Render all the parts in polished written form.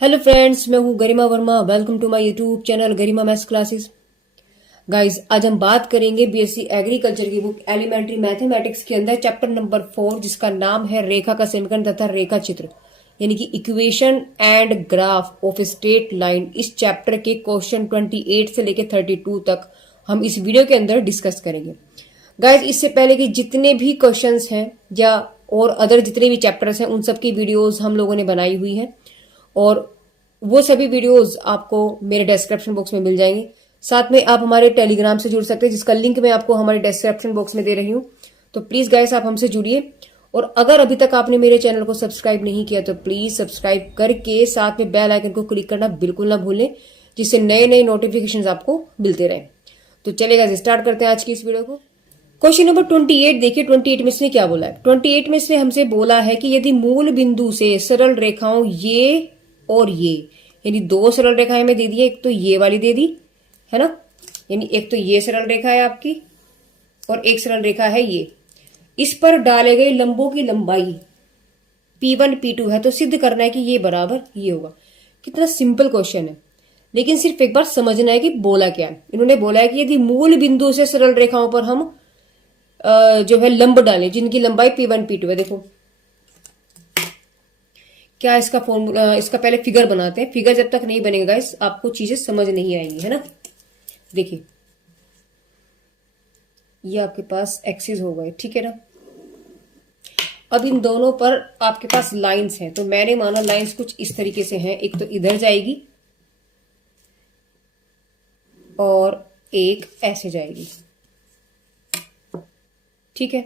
Hello friends, मैं हूं Garima Verma. Welcome to my YouTube channel Garima maths classes. Guys, आज हम बात करेंगे बीएससी एग्रीकल्चर की बुक एलिमेंट्री मैथमेटिक्स के अंदर चैप्टर नंबर 4, जिसका नाम है रेखा का समीकरण तथा रेखा चित्र, यानी कि equation and graph of straight line. इस चैप्टर के क्वेश्चन 28 से लेकर 32 तक हम इस वीडियो के अंदर डिस्कस करेंगे। गाइज, इससे पहले कि जितने भी क्वेश्चंस हैं या और अदर जितने भी चैप्टर्स हैं, उन सब की वीडियोस हम लोगों ने बनाई हुई हैं और वो सभी वीडियोस आपको मेरे डिस्क्रिप्शन बॉक्स में मिल जाएंगे। साथ में आप हमारे टेलीग्राम से जुड़ सकते हैं, जिसका लिंक मैं आपको हमारे डिस्क्रिप्शन बॉक्स में दे रही हूँ। तो प्लीज गाइस, आप हमसे जुड़िए। और अगर अभी तक आपने मेरे चैनल को सब्सक्राइब नहीं किया तो प्लीज सब्सक्राइब करके साथ में बेल आइकन को क्लिक करना बिल्कुल ना भूलें, जिससे नए नए नोटिफिकेशन आपको मिलते रहे। तो चलेगा, स्टार्ट करते हैं आज की इस वीडियो को। क्वेश्चन नंबर 28 देखिए। 28 में इसने क्या बोला है? 28 में इसने हमसे बोला है कि यदि मूल बिंदु से सरल रेखाओं ये और ये, यानी दो सरल रेखाएं हमें दे दी है, एक तो ये वाली दे दी है ना, यानी एक तो ये सरल रेखा है आपकी और एक सरल रेखा है ये। इस पर डाले गए लंबों की लंबाई P1 P2 है, तो सिद्ध करना है कि ये बराबर ये होगा। कितना सिंपल क्वेश्चन है, लेकिन सिर्फ एक बार समझना है कि बोला क्या है। इन्होंने बोला है कि यदि मूल बिंदु से सरल रेखाओं पर हम जो है लंब डालें जिनकी लंबाई P1 P2 है। देखो क्या इसका फॉर्मूला, इसका पहले फिगर बनाते हैं। फिगर जब तक नहीं बनेगा गाइस, आपको चीजें समझ नहीं आएंगी, है ना। देखिए, ये आपके पास एक्सिस हो गए, ठीक है ना। अब इन दोनों पर आपके पास लाइंस हैं, तो मैंने माना लाइंस कुछ इस तरीके से हैं। एक तो इधर जाएगी और एक ऐसे जाएगी, ठीक है।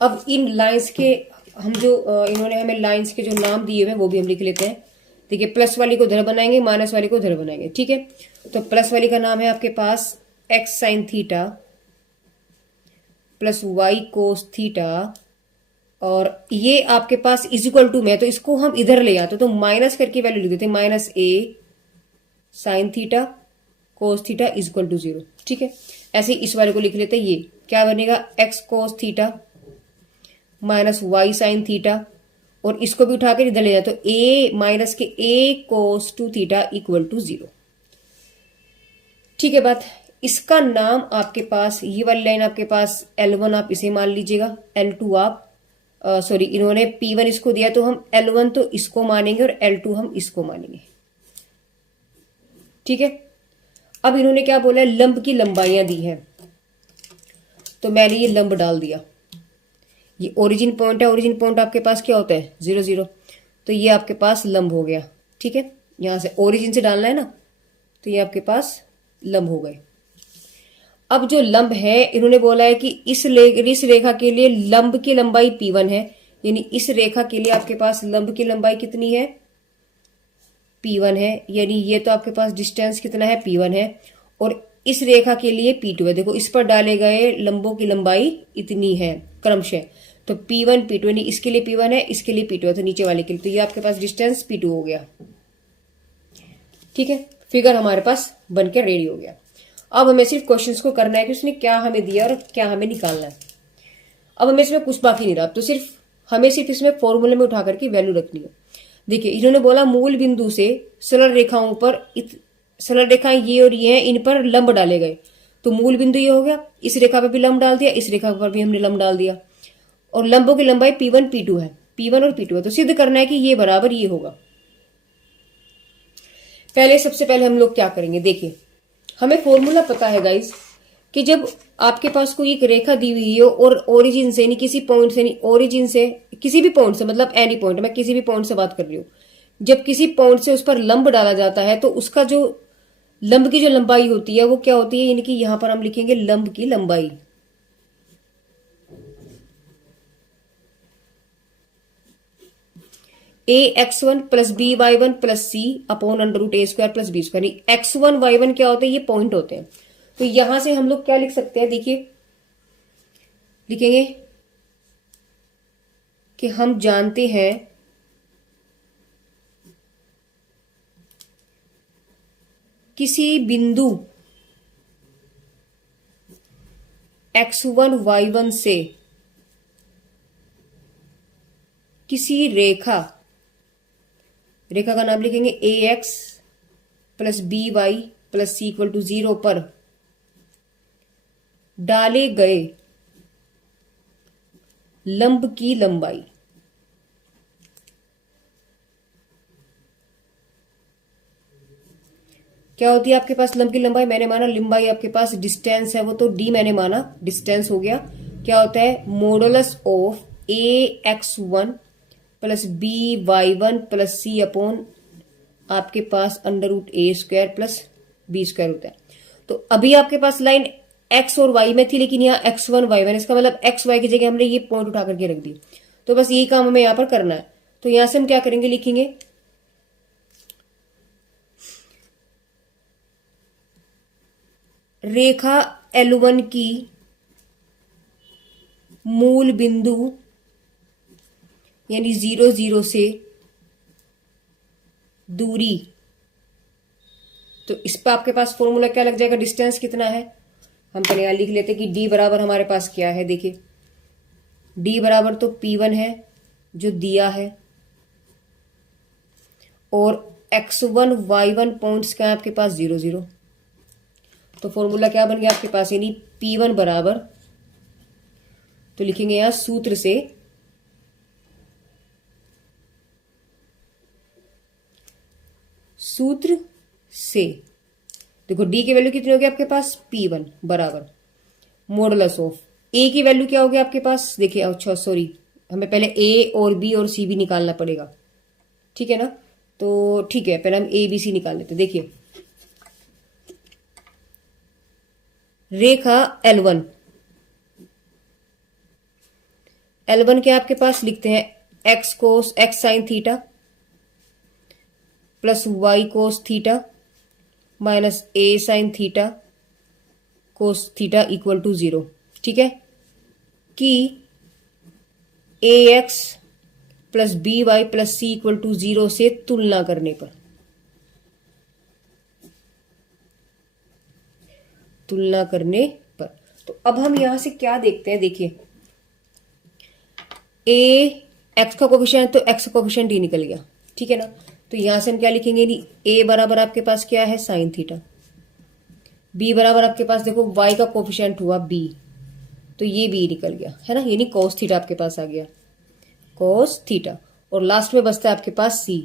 अब इन लाइंस के हम जो इन्होंने हमें लाइंस के जो नाम दिए हुए वो भी हम लिख लेते हैं। देखिए, प्लस वाली को उधर बनाएंगे, माइनस वाली को उधर बनाएंगे, ठीक है। तो प्लस वाली का नाम है आपके पास x sine theta plus y cos theta, और ये आपके पास इज इक्वल टू में, तो इसको हम इधर ले आते तो माइनस करके वैल्यू लिख देते, minus a sine theta cos theta is equal to 0, ठीक है। ऐसे ही इस वाले को लिख लेते हैं। ये क्या बनेगा? X cos theta minus y sine theta, और इसको भी उठाकर इधर ले जाए तो ए माइनस के ए कोस टू थीटा इक्वल टू 0, ठीक है बात। इसका नाम आपके पास, ये वाली लाइन आपके पास L1 आप इसे मान लीजिएगा, L2 आप सॉरी, इन्होंने P1 इसको दिया तो हम L1 तो इसको मानेंगे और L2 हम इसको मानेंगे, ठीक है। अब इन्होंने क्या बोला है? लंब की लंबाइयां दी है, तो मैंने ये लंब डाल दिया। ये ओरिजिन पॉइंट है, ओरिजिन पॉइंट आपके पास क्या होता है? 0 0, तो ये आपके पास लंब हो गया, ठीक है। यहां से ओरिजिन से डालना है ना, तो ये आपके पास लंब हो गए। अब जो लंब है, इन्होंने बोला है कि इस रेखा के लिए लंब की लंबाई P1 है, यानी इस रेखा के लिए आपके पास लंब की लंबाई कितनी है? P1 है, यानी ये तो आपके पास डिस्टेंस कितना है? P1 है। और इस रेखा के लिए P2 है। देखो, इस पर डाले गए लंबों की लंबाई इतनी है क्रमशः, तो P1 P2, यानी इसके लिए P1 है, इसके लिए P2 है, तो नीचे वाले के लिए, तो ये आपके पास डिस्टेंस P2 हो गया, ठीक है। फिगर हमारे पास बनकर रेडी हो गया। अब हमें सिर्फ क्वेश्चंस को करना है कि उसने क्या हमें दिया और क्या हमें निकालना है। अब हमें इसमें कुछ बाकी नहीं रहा, तो हमें सिर्फ इसमें फॉर्मूले में उठा करके वैल्यू रखनी है। देखिए, इन्होंने बोला मूल बिंदु से सरल रेखाओं पर सरल रेखाएं ये और ये हैं, इन पर लंब डाले गए, तो मूल बिंदु ये हो गया। इस रेखा पर भी लंब डाल दिया, इस रेखा पर भी हमने लंब डाल दिया, और लंबों की लंबाई P1 P2 है, P1 और P2 है, तो सिद्ध करना है कि ये बराबर ये होगा। सबसे पहले हम लोग क्या करेंगे? देखिए, हमें फॉर्मूला पता है गाइस कि जब आपके पास कोई एक रेखा दी हुई हो और ओरिजिन से, यानी किसी पॉइंट से, नहीं ओरिजिन से किसी भी पॉइंट से, मतलब एनी पॉइंट, मैं किसी भी पॉइंट से बात कर रही हूँ, जब किसी पॉइंट से उस पर लंब डाला जाता है तो उसका जो लंब की जो लंबाई होती है वो क्या होती है? यानी कि यहां पर हम लिखेंगे लंब की लंबाई, ax1 plus by1 plus c upon under root a square plus b square. x1 y1 क्या होते हैं? ये पॉइंट होते हैं। तो यहां से हम लोग क्या लिख सकते हैं? देखिए, लिखेंगे कि हम जानते हैं किसी बिंदु x1 y1 से किसी रेखा रेखा का नाम लिखेंगे a x plus b y plus c equal to 0 पर डाले गए लंब की लंबाई। क्या होती है आपके पास लंब की लंबाई? मैंने माना लंबाई आपके पास डिस्टेंस है वो, तो डी मैंने माना डिस्टेंस हो गया। क्या होता है? Modulus of ax1 plus by1 plus c upon आपके पास under root a² plus b² होता है। तो अभी आपके पास लाइन x और y में थी, लेकिन यहाँ x1 y1, इसका मतलब x y की जगह हमने ये पॉइंट उठा करके रख दी। तो बस यही काम हमें यहाँ पर करना है। तो यहां से हम क्या करेंगे, लिखेंगे रेखा L1 की मूल बिंदु यानी 0 0 से दूरी। तो इस पर आपके पास फॉर्मूला क्या लग जाएगा? डिस्टेंस कितना है हम पहले यहां लिख लेते हैं कि d बराबर हमारे पास क्या है। देखिए d बराबर तो P1 है जो दिया है, और x1 y1 पॉइंट्स क्या है आपके पास? 0 0। तो फॉर्मूला क्या बन गया आपके पास? यानी P1 बराबर, तो लिखेंगे यहां सूत्र से देखो d की वैल्यू कितनी होगी आपके पास? P1 बराबर मॉडुलस ऑफ a की वैल्यू क्या होगी आपके पास? देखिए अच्छा सॉरी, हमें पहले a और b और c भी निकालना पड़ेगा, ठीक है ना? तो ठीक है, पहले हम a b c निकाल लेते। देखिए रेखा L1 क्या आपके पास लिखते हैं? x sine theta plus y cos theta minus a sine theta cos theta equal to 0, ठीक है? कि ax plus b y plus c equal to 0 से तुलना करने पर, तो अब हम यहां से क्या देखते हैं? देखिए a x का कोफिशिएंट, तो x का कोफिशिएंट d निकल गया, ठीक है ना? तो यहां से हम क्या लिखेंगे? a बराबर आपके पास क्या है? Sine theta. b बराबर आपके पास देखो y का कोफिशिएंट हुआ b, तो ये b निकल गया है ना, यानी cos थीटा आपके पास आ गया, cos थीटा। और लास्ट में बचता है आपके पास c।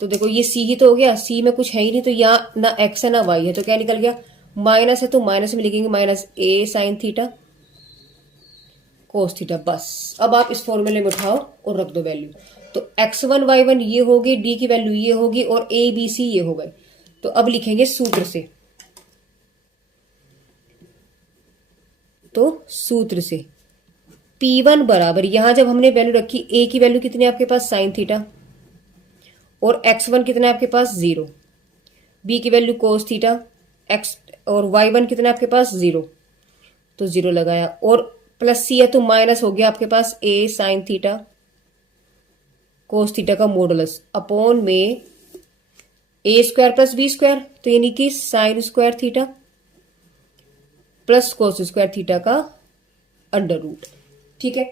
तो देखो ये c ही तो हो गया, c में कुछ है ही नहीं, तो यहाँ ना x है ना y है, तो क्या निकल गया? माइनस है तो माइनस में लिखेंगे minus a sine theta cos theta. बस अब आप इस फॉर्मूले में उठाओ और रख दो वैल्यू। तो x1 y1 ये होगी, d की वैल्यू ये होगी, और a b c ये हो गए। तो अब लिखेंगे सूत्र से, तो सूत्र से P1 बराबर, यहां जब हमने वैल्यू रखी a की वैल्यू कितनी है आपके पास? साइन थीटा, और x1 कितना है आपके पास? 0, b की वैल्यू कोस थीटा, x और y1 कितना है आपके पास? 0, तो 0 लगाया, और प्लस c है तो माइनस हो गया आपके पास a sine theta cos theta का मॉडुलस अपॉन में a² प्लस b², तो यानी कि sine square theta plus cos square theta का अंडर रूट, ठीक है?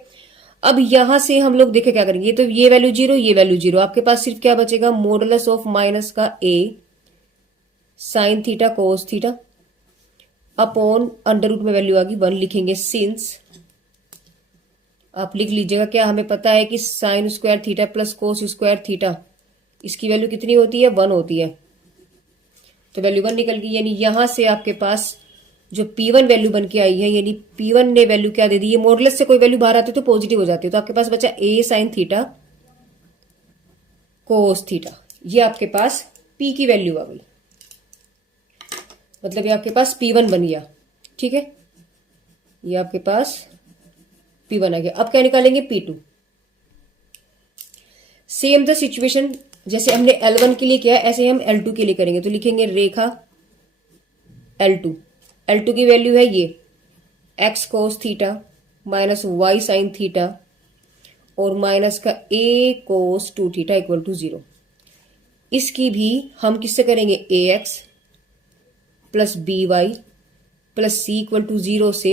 अब यहां से हम लोग देखे क्या करेंगे, तो ये वैल्यू 0, ये वैल्यू 0, आपके पास सिर्फ क्या बचेगा? मॉडुलस ऑफ माइनस का a sine theta cos theta upon under root में वैल्यू आ गई 1, लिखेंगे सिंस, आप लिख लीजिएगा क्या, हमें पता है कि sine square theta plus cos square theta, इसकी वैल्यू कितनी होती है? 1 होती है, तो वैल्यू 1 निकल गई। यानी यहां से आपके पास जो P1 वैल्यू बन के आई है, यानी P1 ने वैल्यू क्या दे दी? ये मॉडुलस से कोई वैल्यू बाहर आती है तो पॉजिटिव हो जाती है, तो आपके पास बचा a sine theta cos theta, ये आपके पास P की वैल्यू आ गई, मतलब ये आपके पास P1 बन गया, ठीक है? ये आपके पास P1 आ गया। अब क्या निकालेंगे? P2। सेम द सिचुएशन जैसे हमने L1 के लिए किया ऐसे हम L2 के लिए करेंगे। तो लिखेंगे रेखा L2 की वैल्यू है ये x cos theta minus y sine theta और माइनस का a cos 2 theta equal to 0। इसकी भी हम किससे करेंगे? ax plus b y plus c equal to 0 से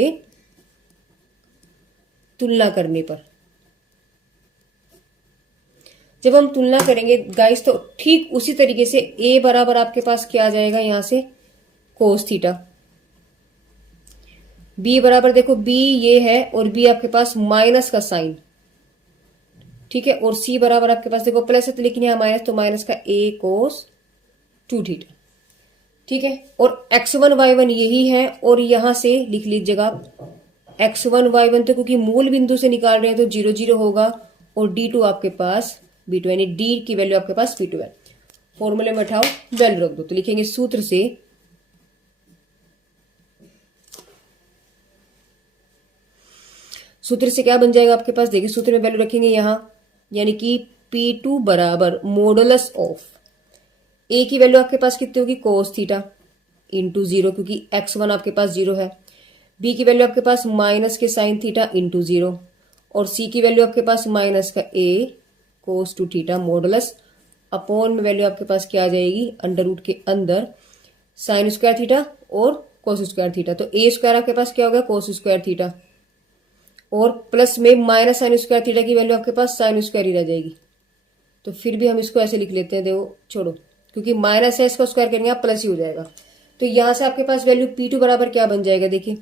तुलना करने पर। जब हम तुलना करेंगे गाइस तो ठीक उसी तरीके से a बराबर आपके पास क्या आ जाएगा यहां से कोस थीटा, b बराबर देखो b ये है और b आपके पास माइनस का साइन, ठीक है, और c बराबर आपके पास देखो प्लस है तो लेकिन यहां माइनस, तो माइनस का a कोस 2 थीटा, ठीक है। और x1 y1 यही है और यहां से लिख लीजिएगा x1 y1 तो क्योंकि मूल बिंदु से निकाल रहे हैं तो 0 0 होगा और d2 आपके पास b2 यानी d की वैल्यू आपके पास b2 है। फॉर्मूले में उठाओ वैल्यू रख दो, तो लिखेंगे सूत्र से क्या बन जाएगा आपके पास, देखिए सूत्र में वैल्यू रखेंगे यहां, यानी कि P2 बराबर मॉडुलस ऑफ a की वैल्यू आपके पास कितनी होगी कोस थीटा इंटू 0 क्योंकि x1 आपके पास 0 है, b की वैल्यू आपके पास माइनस के साइन थीटा इंटू 0 और c की वैल्यू आपके पास माइनस का a cos 2 theta modulus upon में वैल्यू आपके पास क्या आ जाएगी अंडर रूट के अंदर साइन स्क्वायर थीटा और कोस स्क्वायर थीटा, तो a स्क्वायर आपके पास क्या होगा कोस स्क्वायर थीटा और प्लस में माइनस साइन स्क्वायर थीटा की वैल्यू आपके पास साइन स्क्वायर ही रह जाएगी। तो फिर भी हम इसको ऐसे लिख लेते हैं, देखो छोड़ो क्योंकि माइनस है इसका स्क्वायर करेंगे आप प्लस ही हो जाएगा, तो यहां से आपके पास वैल्यू P2 बराबर क्या बन जाएगा, देखिए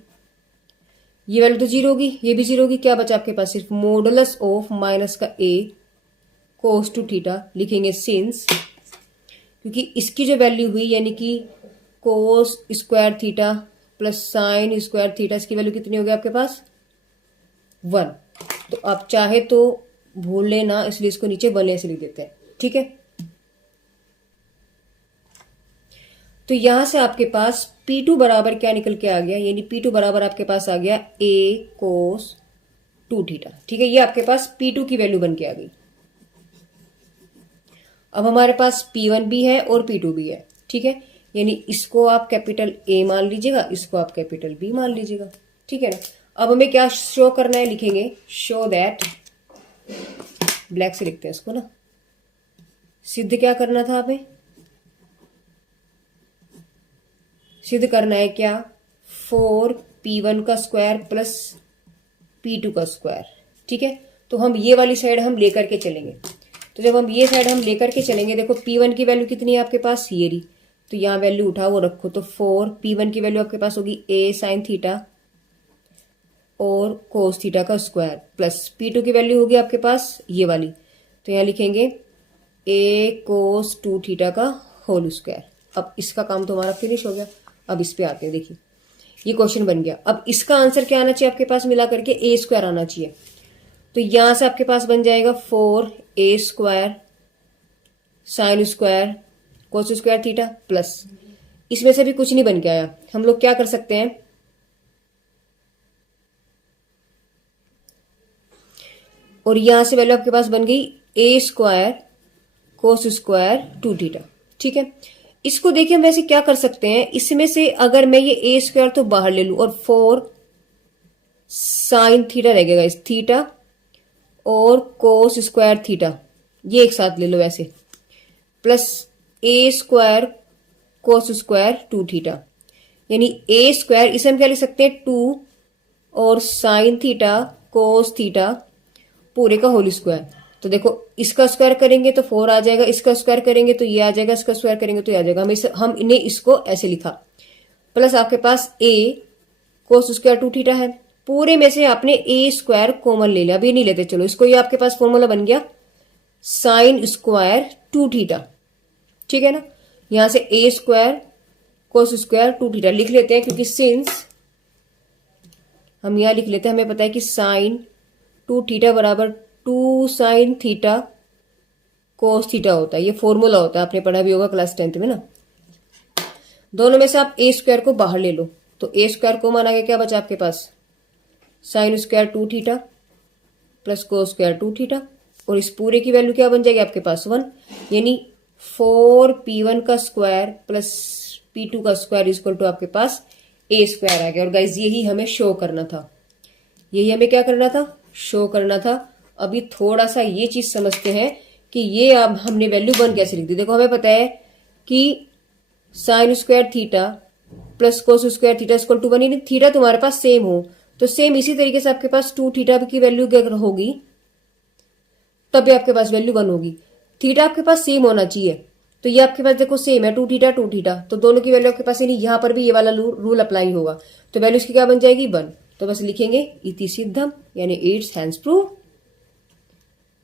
ये वैल्यू तो 0 होगी ये भी 0 होगी, क्या बचा आपके पास सिर्फ मॉडुलस ऑफ माइनस का a कोस 2 थीटा, लिखेंगे सिंस क्योंकि इसकी जो वैल्यू हुई यानी कि कोस square theta plus sign square theta, इसकी वैल्यू कितनी होगी आपके पास 1, तो आप चाहे तो भूल लेना इसलिए इसको नीचे 1 ऐसे लिख देते हैं, ठीक है। तो यहां से आपके पास P2 बराबर क्या निकल के आ गया, यानी P2 बराबर आपके पास आ गया a कोस 2 थीटा, ठीक है, ये आपके पास P2 की वैल्यू बन के आ गई। अब हमारे पास P1 भी है और P2 भी है, ठीक है, यानी इसको आप कैपिटल A मान लीजिएगा, इसको आप कैपिटल B मान लीजिएगा, ठीक है ना। अब हमें क्या शो करना है, लिखेंगे शो दैट, ब्लैक से लिखते हैं इसको ना, सिद्ध क्या करना था हमें, सिद्ध करना है क्या 4P1 का स्क्वायर प्लस P2 का स्क्वायर, ठीक है। तो हम ये वाली साइड हम लेकर के चलेंगे, तो जब हम ये साइड हम लेकर के चलेंगे देखो P1 की वैल्यू कितनी है आपके पास ये रही, तो यहाँ वैल्यू उठाओ वो रखो, तो 4P1 की वैल्यू आपके पास होगी a साइन थीटा और कोस थीटा का स्क्वायर प्लस P2 की वैल्यू होगी आपके पास ये वाली, तो यहाँ लिखेंगे a कोस 2 थीटा का होल स्क्वायर। अब इसका काम तो हमारा फिनिश हो गया, अब इस पे आते हैं, देखिए ये क्वेश्चन बन गया। अब इसका आंसर क्या आना चाहिए आपके पास मिला करके a स्क्वायर आना चाहिए, तो यहां से आपके पास बन जाएगा 4a स्क्वायर साइन स्क्वायर कोस स्क्वायर थीटा प्लस, इसमें से भी कुछ नहीं बन के आया, हम लोग क्या कर सकते हैं, और यहां से वैल्यू आपके पास बन गई a square cos square 2 theta, ठीक है। इसको देखिए हम वैसे क्या कर सकते हैं, इसमें से अगर मैं ये a स्क्वायर तो बाहर ले लूं और 4 साइन थीटा रह गया इस थीटा और कोस स्क्वायर थीटा ये एक साथ ले लो वैसे, plus a square cos square 2 theta, यानी a स्क्वायर इसे हम क्या लिख सकते हैं 2 और साइन थीटा कोस थीटा पूरे का होल स्क्वायर, तो देखो इसका स्क्वायर करेंगे तो 4 आ जाएगा, इसका स्क्वायर करेंगे तो ये आ जाएगा, इसका स्क्वायर करेंगे तो ये आ जाएगा, हम इन्हें इसको ऐसे लिखा, प्लस आपके पास a कोस स्क्वायर 2 थीटा है, पूरे में से आपने a स्क्वायर कॉमन ले लिया, अब ये नहीं लेते, चलो इसको, ये आपके पास फॉर्मूला बन गया साइन स्क्वायर 2 थीटा, ठीक है ना। यहां से a square cos square 2 theta लिख लेते हैं क्योंकि सिंस हम यहां लिख लेते हैं, हमें पता है कि साइन 2 थीटा बराबर 2 साइन थीटा कोस थीटा होता है, ये फॉर्मूला होता है, आपने पढ़ा भी होगा क्लास 10th में ना। दोनों में से आप a स्क्वायर को बाहर ले लो, तो a स्क्वायर को माना गया, क्या बचा आपके पास sine square 2 theta plus cos square 2 theta, और इस पूरे की वैल्यू क्या बन जाएगी आपके पास 1, यानी 4P1 का स्क्वायर प्लस P2 का स्क्वायर इक्वल टू आपके पास a स्क्वायर आ गया। और गाइज यही हमें शो करना था, यही हमें क्या करना था शो करना था। अभी थोड़ा सा ये चीज समझते हैं कि ये अब हमने वैल्यू 1 कैसे लिख दी। देखो हमें पता है कि sine square theta plus cos square theta equal to 1, यानी थीटा तुम्हारे पास सेम हो, तो सेम इसी तरीके से आपके पास 2 थीटा की वैल्यू क्या होगी, तब भी आपके पास वैल्यू 1 होगी। थीटा आपके पास सेम होना चाहिए। तो ये आपके पास देखो सेम है, 2 थीटा 2 थीटा, तो दोनों की वैल्यू आपके पास, यानी यहाँ पर भी ये वाला रूल अप्लाई होगा। तो वैल्यू इसकी क्या बन जाएगी 1। तो बस लिखेंगे इति सिद्धम, यानी इट्स हैंस प्रूव।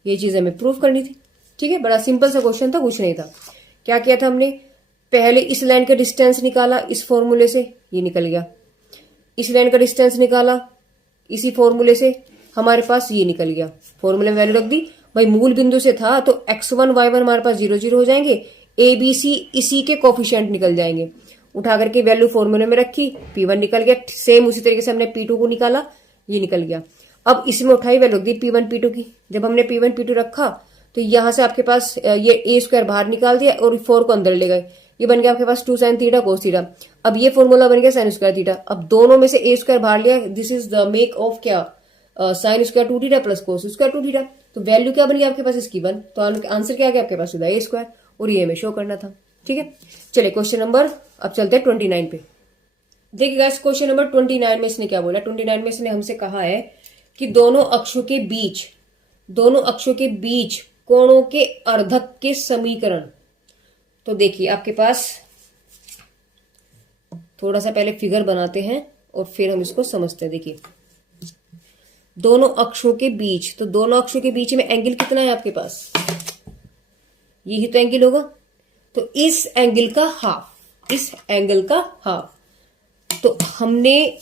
ये चीज हमें प्रूव करनी थी। ठीक है, बड़ा सिंपल सा क्वेश्चन था, कुछ नहीं था। क्या किया था हमने, पहले इस लाइन का डिस्टेंस निकाला इस फॉर्मूले से, ये निकल गया। इस लाइन का डिस्टेंस निकाला इसी फॉर्मूले से, हमारे पास ये निकल गया। फॉर्मूले में वैल्यू रख दी भाई, मूल बिंदु से था तो x1 y1 हमारे पास 0 0 हो जाएंगे, a b c इसी के कोफिशिएंट निकल जाएंगे। उठा करके वैल्यू फॉर्मूले में रखी, p1 निकल गया। सेम उसी तरीके से हमने p2 को निकाला, ये निकल गया। अब इसमें उठाई वैल्यू रख दी p1 p2 की। जब हमने p1 p2 रखा तो यहां से आपके पास ये a स्क्वायर बाहर निकाल दिया और 4 को अंदर ले गए, ये बन गया आपके पास 2 sin थीटा cos थीटा। अब ये फॉर्मूला बन गया sin स्क्वायर थीटा। अब दोनों में से a स्क्वायर बाहर लिया, this is the make of क्या, sin square 2 theta plus cos square 2 theta. तो वैल्यू क्या बन गई आपके पास इसकी 1। तो आंसर क्या आ गया आपके पास सीधा a स्क्वायर, और ये हमें शो करना था। ठीक है, चलिए क्वेश्चन नंबर, अब चलते हैं 29 पे। देखिए गाइस, क्वेश्चन नंबर 29 में इसने क्या बोला, 29 में इसने हमसे कहा है कि दोनों अक्षों के बीच कोणों के अर्धक के समीकरण। तो देखिए आपके पास थोड़ा सा पहले फिगर बनाते हैं और फिर हम इसको समझते हैं। देखिए दोनों अक्षों के बीच, तो दोनों अक्षों के बीच में एंगल कितना है आपके पास, यही तो एंगल होगा। तो इस एंगल का हाफ, तो हमने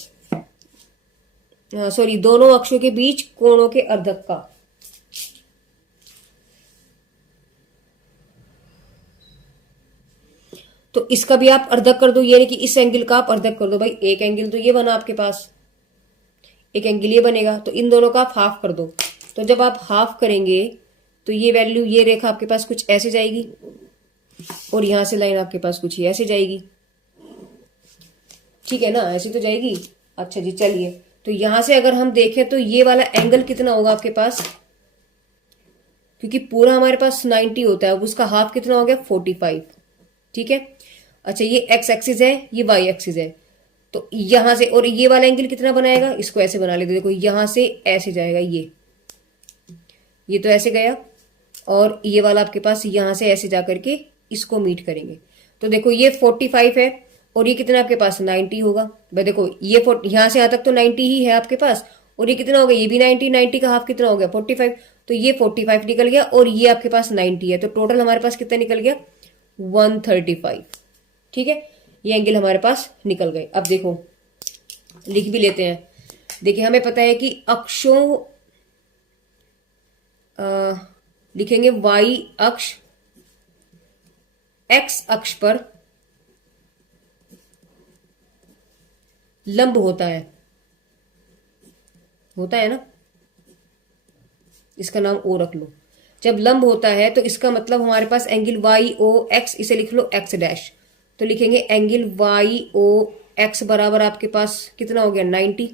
दोनों अक्षों के बीच कोणों के अर्धक का, तो इसका भी आप अर्धक कर दो, यानी कि इस एंगल का आप अर्धक कर दो। भाई एक एंगल तो ये बना आपके पास, एक एंगल ये बनेगा, तो इन दोनों का आप हाफ कर दो। तो जब आप हाफ करेंगे तो ये वैल्यू, ये रेखा आपके पास कुछ ऐसे जाएगी और यहां से लाइन आपके पास कुछ ऐसे जाएगी। ठीक है ना, ऐसी तो जाएगी। अच्छा जी, चलिए तो यहां से अगर हम देखें तो ये वाला एंगल कितना होगा आपके पास, क्योंकि पूरा हमारे पास 90 होता है, अब उसका हाफ कितना हो गया 45। ठीक है, अच्छा ये एक्स एक्सिस है, ये वाई एक्सिस है, तो यहां से, और ये वाला एंगल कितना बनाएगा, इसको ऐसे बना लेते, देखो यहां से ऐसे जाएगा, ये तो ऐसे गया, और ये वाला आपके पास यहां से ऐसे जाकर के इसको मीट करेंगे। तो देखो ये 45 है और ये कितना आपके पास 90 होगा। भाई देखो ये यहां से यहां तक तो 90 ही है आपके पास, और ये कितना हो गया, ये भी 90 का हाफ कितना हो गया 45। तो ये 45 निकल गया और ये आपके पास 90 है, तो टोटल हमारे पास कितना निकल गया 135। ठीक है, ये एंगल हमारे पास निकल गए। अब देखो लिख भी लेते हैं। देखिए हमें पता है कि अक्षों, लिखेंगे y अक्ष x अक्ष पर लंब होता है ना, इसका नाम ओ रख लो। जब लंब होता है तो इसका मतलब हमारे पास एंगल वाई ओ एक्स, इसे लिख लो एक्स डैश। तो लिखेंगे एंगल वाई ओ एक्स बराबर आपके पास कितना हो गया 90।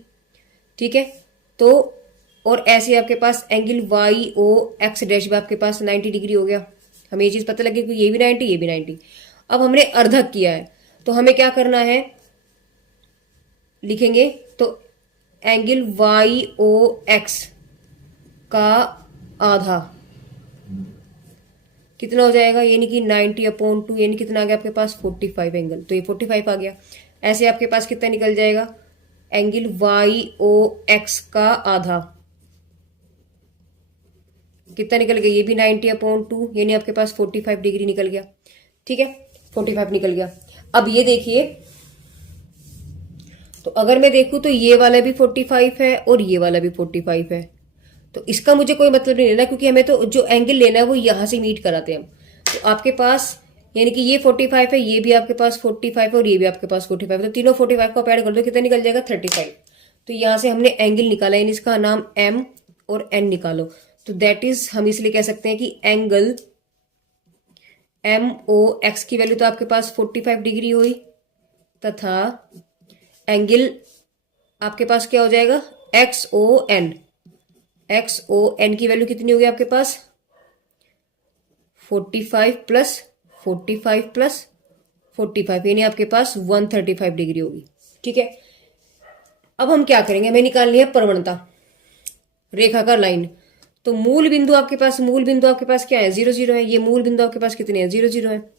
ठीक है, तो और ऐसे आपके पास angle Y O X dash भी आपके पास 90 डिग्री हो गया। हमें ये चीज पता लगी कि ये भी 90, ये भी 90। अब हमने अर्धक किया है तो हमें क्या करना है, लिखेंगे तो एंगल वाई ओ एक्स का आधा कितना हो जाएगा, यानी कि 90/2, यानी कितना आ गया आपके पास 45 एंगल। तो ये 45 आ गया। ऐसे आपके पास कितना निकल जाएगा, एंगल वाई ओ एक्स का आधा कितना निकल गया, ये भी 90/2, यानी आपके पास 45 डिग्री निकल गया। ठीक है, 45 निकल गया। अब ये देखिए, तो अगर मैं देखूं तो ये वाला भी 45 है और ये वाला भी 45 है, तो इसका मुझे कोई मतलब नहीं लेना, क्योंकि हमें तो जो एंगल लेना है वो यहां से मीट कराते हैं हम। तो आपके पास यानी कि ये 45 है, ये भी आपके पास 45 है और ये भी आपके पास 45 है, तो तीनों 45 को ऐड कर दो, कितना निकल जाएगा 35। तो यहां से हमने एंगल निकाला, यानी इसका नाम एम और एन निकालो। तो दैट इज, हम इसलिए कह सकते हैं कि एंगल एम ओ एक्स की वैल्यू तो आपके पास 45 डिग्री हुई, तथा एंगल आपके पास क्या हो जाएगा एक्स ओ एन की वैल्यू कितनी होगी आपके पास 45 प्लस 45 प्लस 45, यानी आपके पास 135 डिग्री होगी। ठीक है, अब हम क्या करेंगे, हमें निकालनी है प्रवणता रेखा का लाइन। तो मूल बिंदु आपके पास क्या है, 0 0 है। ये मूल बिंदु आपके पास कितने हैं, 0 0 है।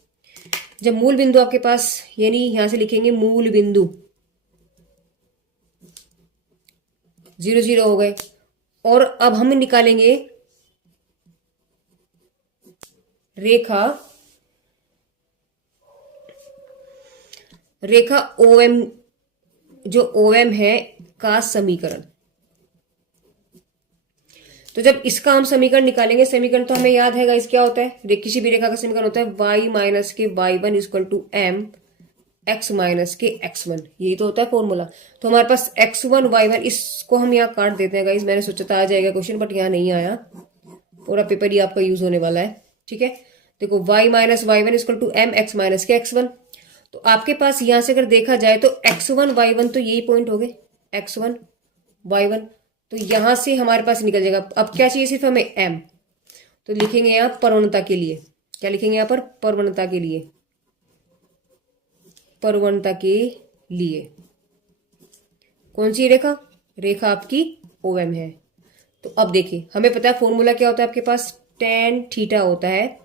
जब मूल बिंदु आपके पास, यानी यहां से लिखेंगे मूल बिंदु 0 0 हो गए। और अब हम निकालेंगे रेखा OM, जो OM है का समीकरण। तो जब इसका हम समीकरण निकालेंगे, समीकरण तो हमें याद है गाइस क्या होता है, किसी भी रेखा का समीकरण होता है y माइनस के y1 equal to m x minus के x1, यही तो होता है फॉर्मूला। तो हमारे पास x1 y1, इसको हम यहाँ काट देते हैं गाइस। मैंने सोचा था आ जाएगा क्वेश्चन, बट यहाँ नहीं आया। पूरा पेपर ही आपका यूज होने वाला है, ठीक है। देखो y minus y1 equal to m x minus के x1। तो आपके पास यहां से अगर देखा जाए तो x1 y1 तो यही पॉइंट हो गए, x1 y1। तो यहां से हमारे पास निकल जाएगा। अब क्या चाहिए सिर्फ हमें m, तो लिखेंगे यहां परवणता के लिए, क्या लिखेंगे यहां पर, परवणता के लिए, परवणता के लिए कौन सी रेखा, रेखा आपकी OM है। तो अब देखिए हमें पता है फॉर्मूला क्या होता है आपके पास, tan थीटा होता है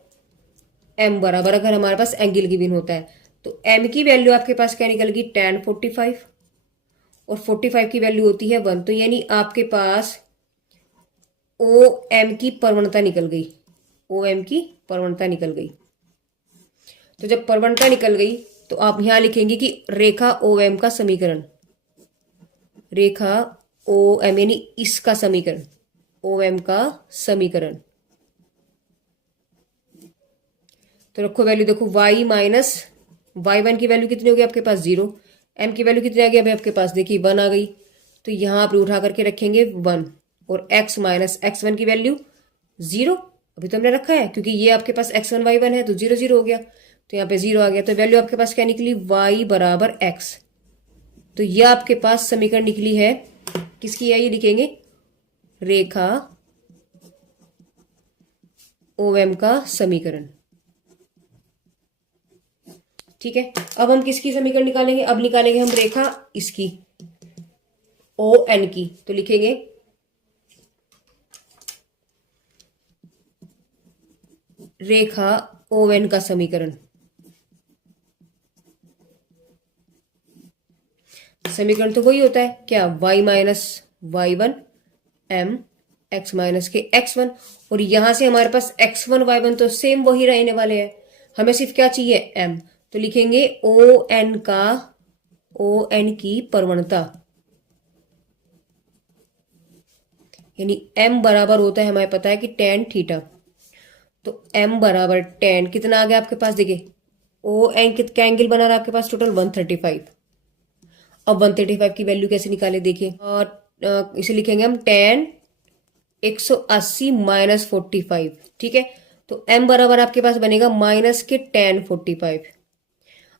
m बराबर, अगर हमारे पास एंगल गिवन होता है तो m की वैल्यू आपके पास क्या निकलेगी, tan 45, और 45 की वैल्यू होती है 1। तो यानी आपके पास OM की परवणता निकल गई, OM की परवणता निकल गई। तो जब परवणता निकल गई तो आप यहां लिखेंगे कि रेखा OM का समीकरण, रेखा OM यानी इसका समीकरण, OM का समीकरण। तो रखो वैल्यू, देखो y माइनस y1 की वैल्यू कितनी होगी आपके पास, 0। m की वैल्यू कितनी आ गई अभी आपके पास, देखिए 1 आ गई। तो यहां आप उठा करके रखेंगे 1, और x माइनस x1 की वैल्यू 0, अभी तो हमने रखा है क्योंकि ये आपके पास x1 y1 है, तो 0 0 हो गया। तो यहाँ पे 0 आ गया। तो वैल्यू आपके पास क्या निकली, y बराबर x। तो ये आपके पास समीकरण निकली है, किसकी है ये लिखेंगे, रेखा OM का समीकरण, ठीक है। अब हम किसकी समीकरण निकालेंगे, अब निकालेंगे हम रेखा इसकी ON की। तो लिखेंगे रेखा ON का समीकरण, समीकरण तो वही होता है क्या, y minus y1 m x minus के x1, और यहां से हमारे पास x1 y1 तो सेम वही रहने वाले हैं, हमें सिर्फ क्या चाहिए m। तो लिखेंगे ON की परवणता, यानी m बराबर होता है, हमें पता है कि tan थीटा। तो m बराबर tan कितना आ गया आपके पास, देखिए ON क्या एंगल बना रहा है आपके पास, टोटल 135। अब 135 की वैल्यू कैसे निकाले, देखिए और इसे लिखेंगे हम tan 180 माइनस 45, ठीक है। तो m बराबर आपके पास बनेगा माइनस के tan 45।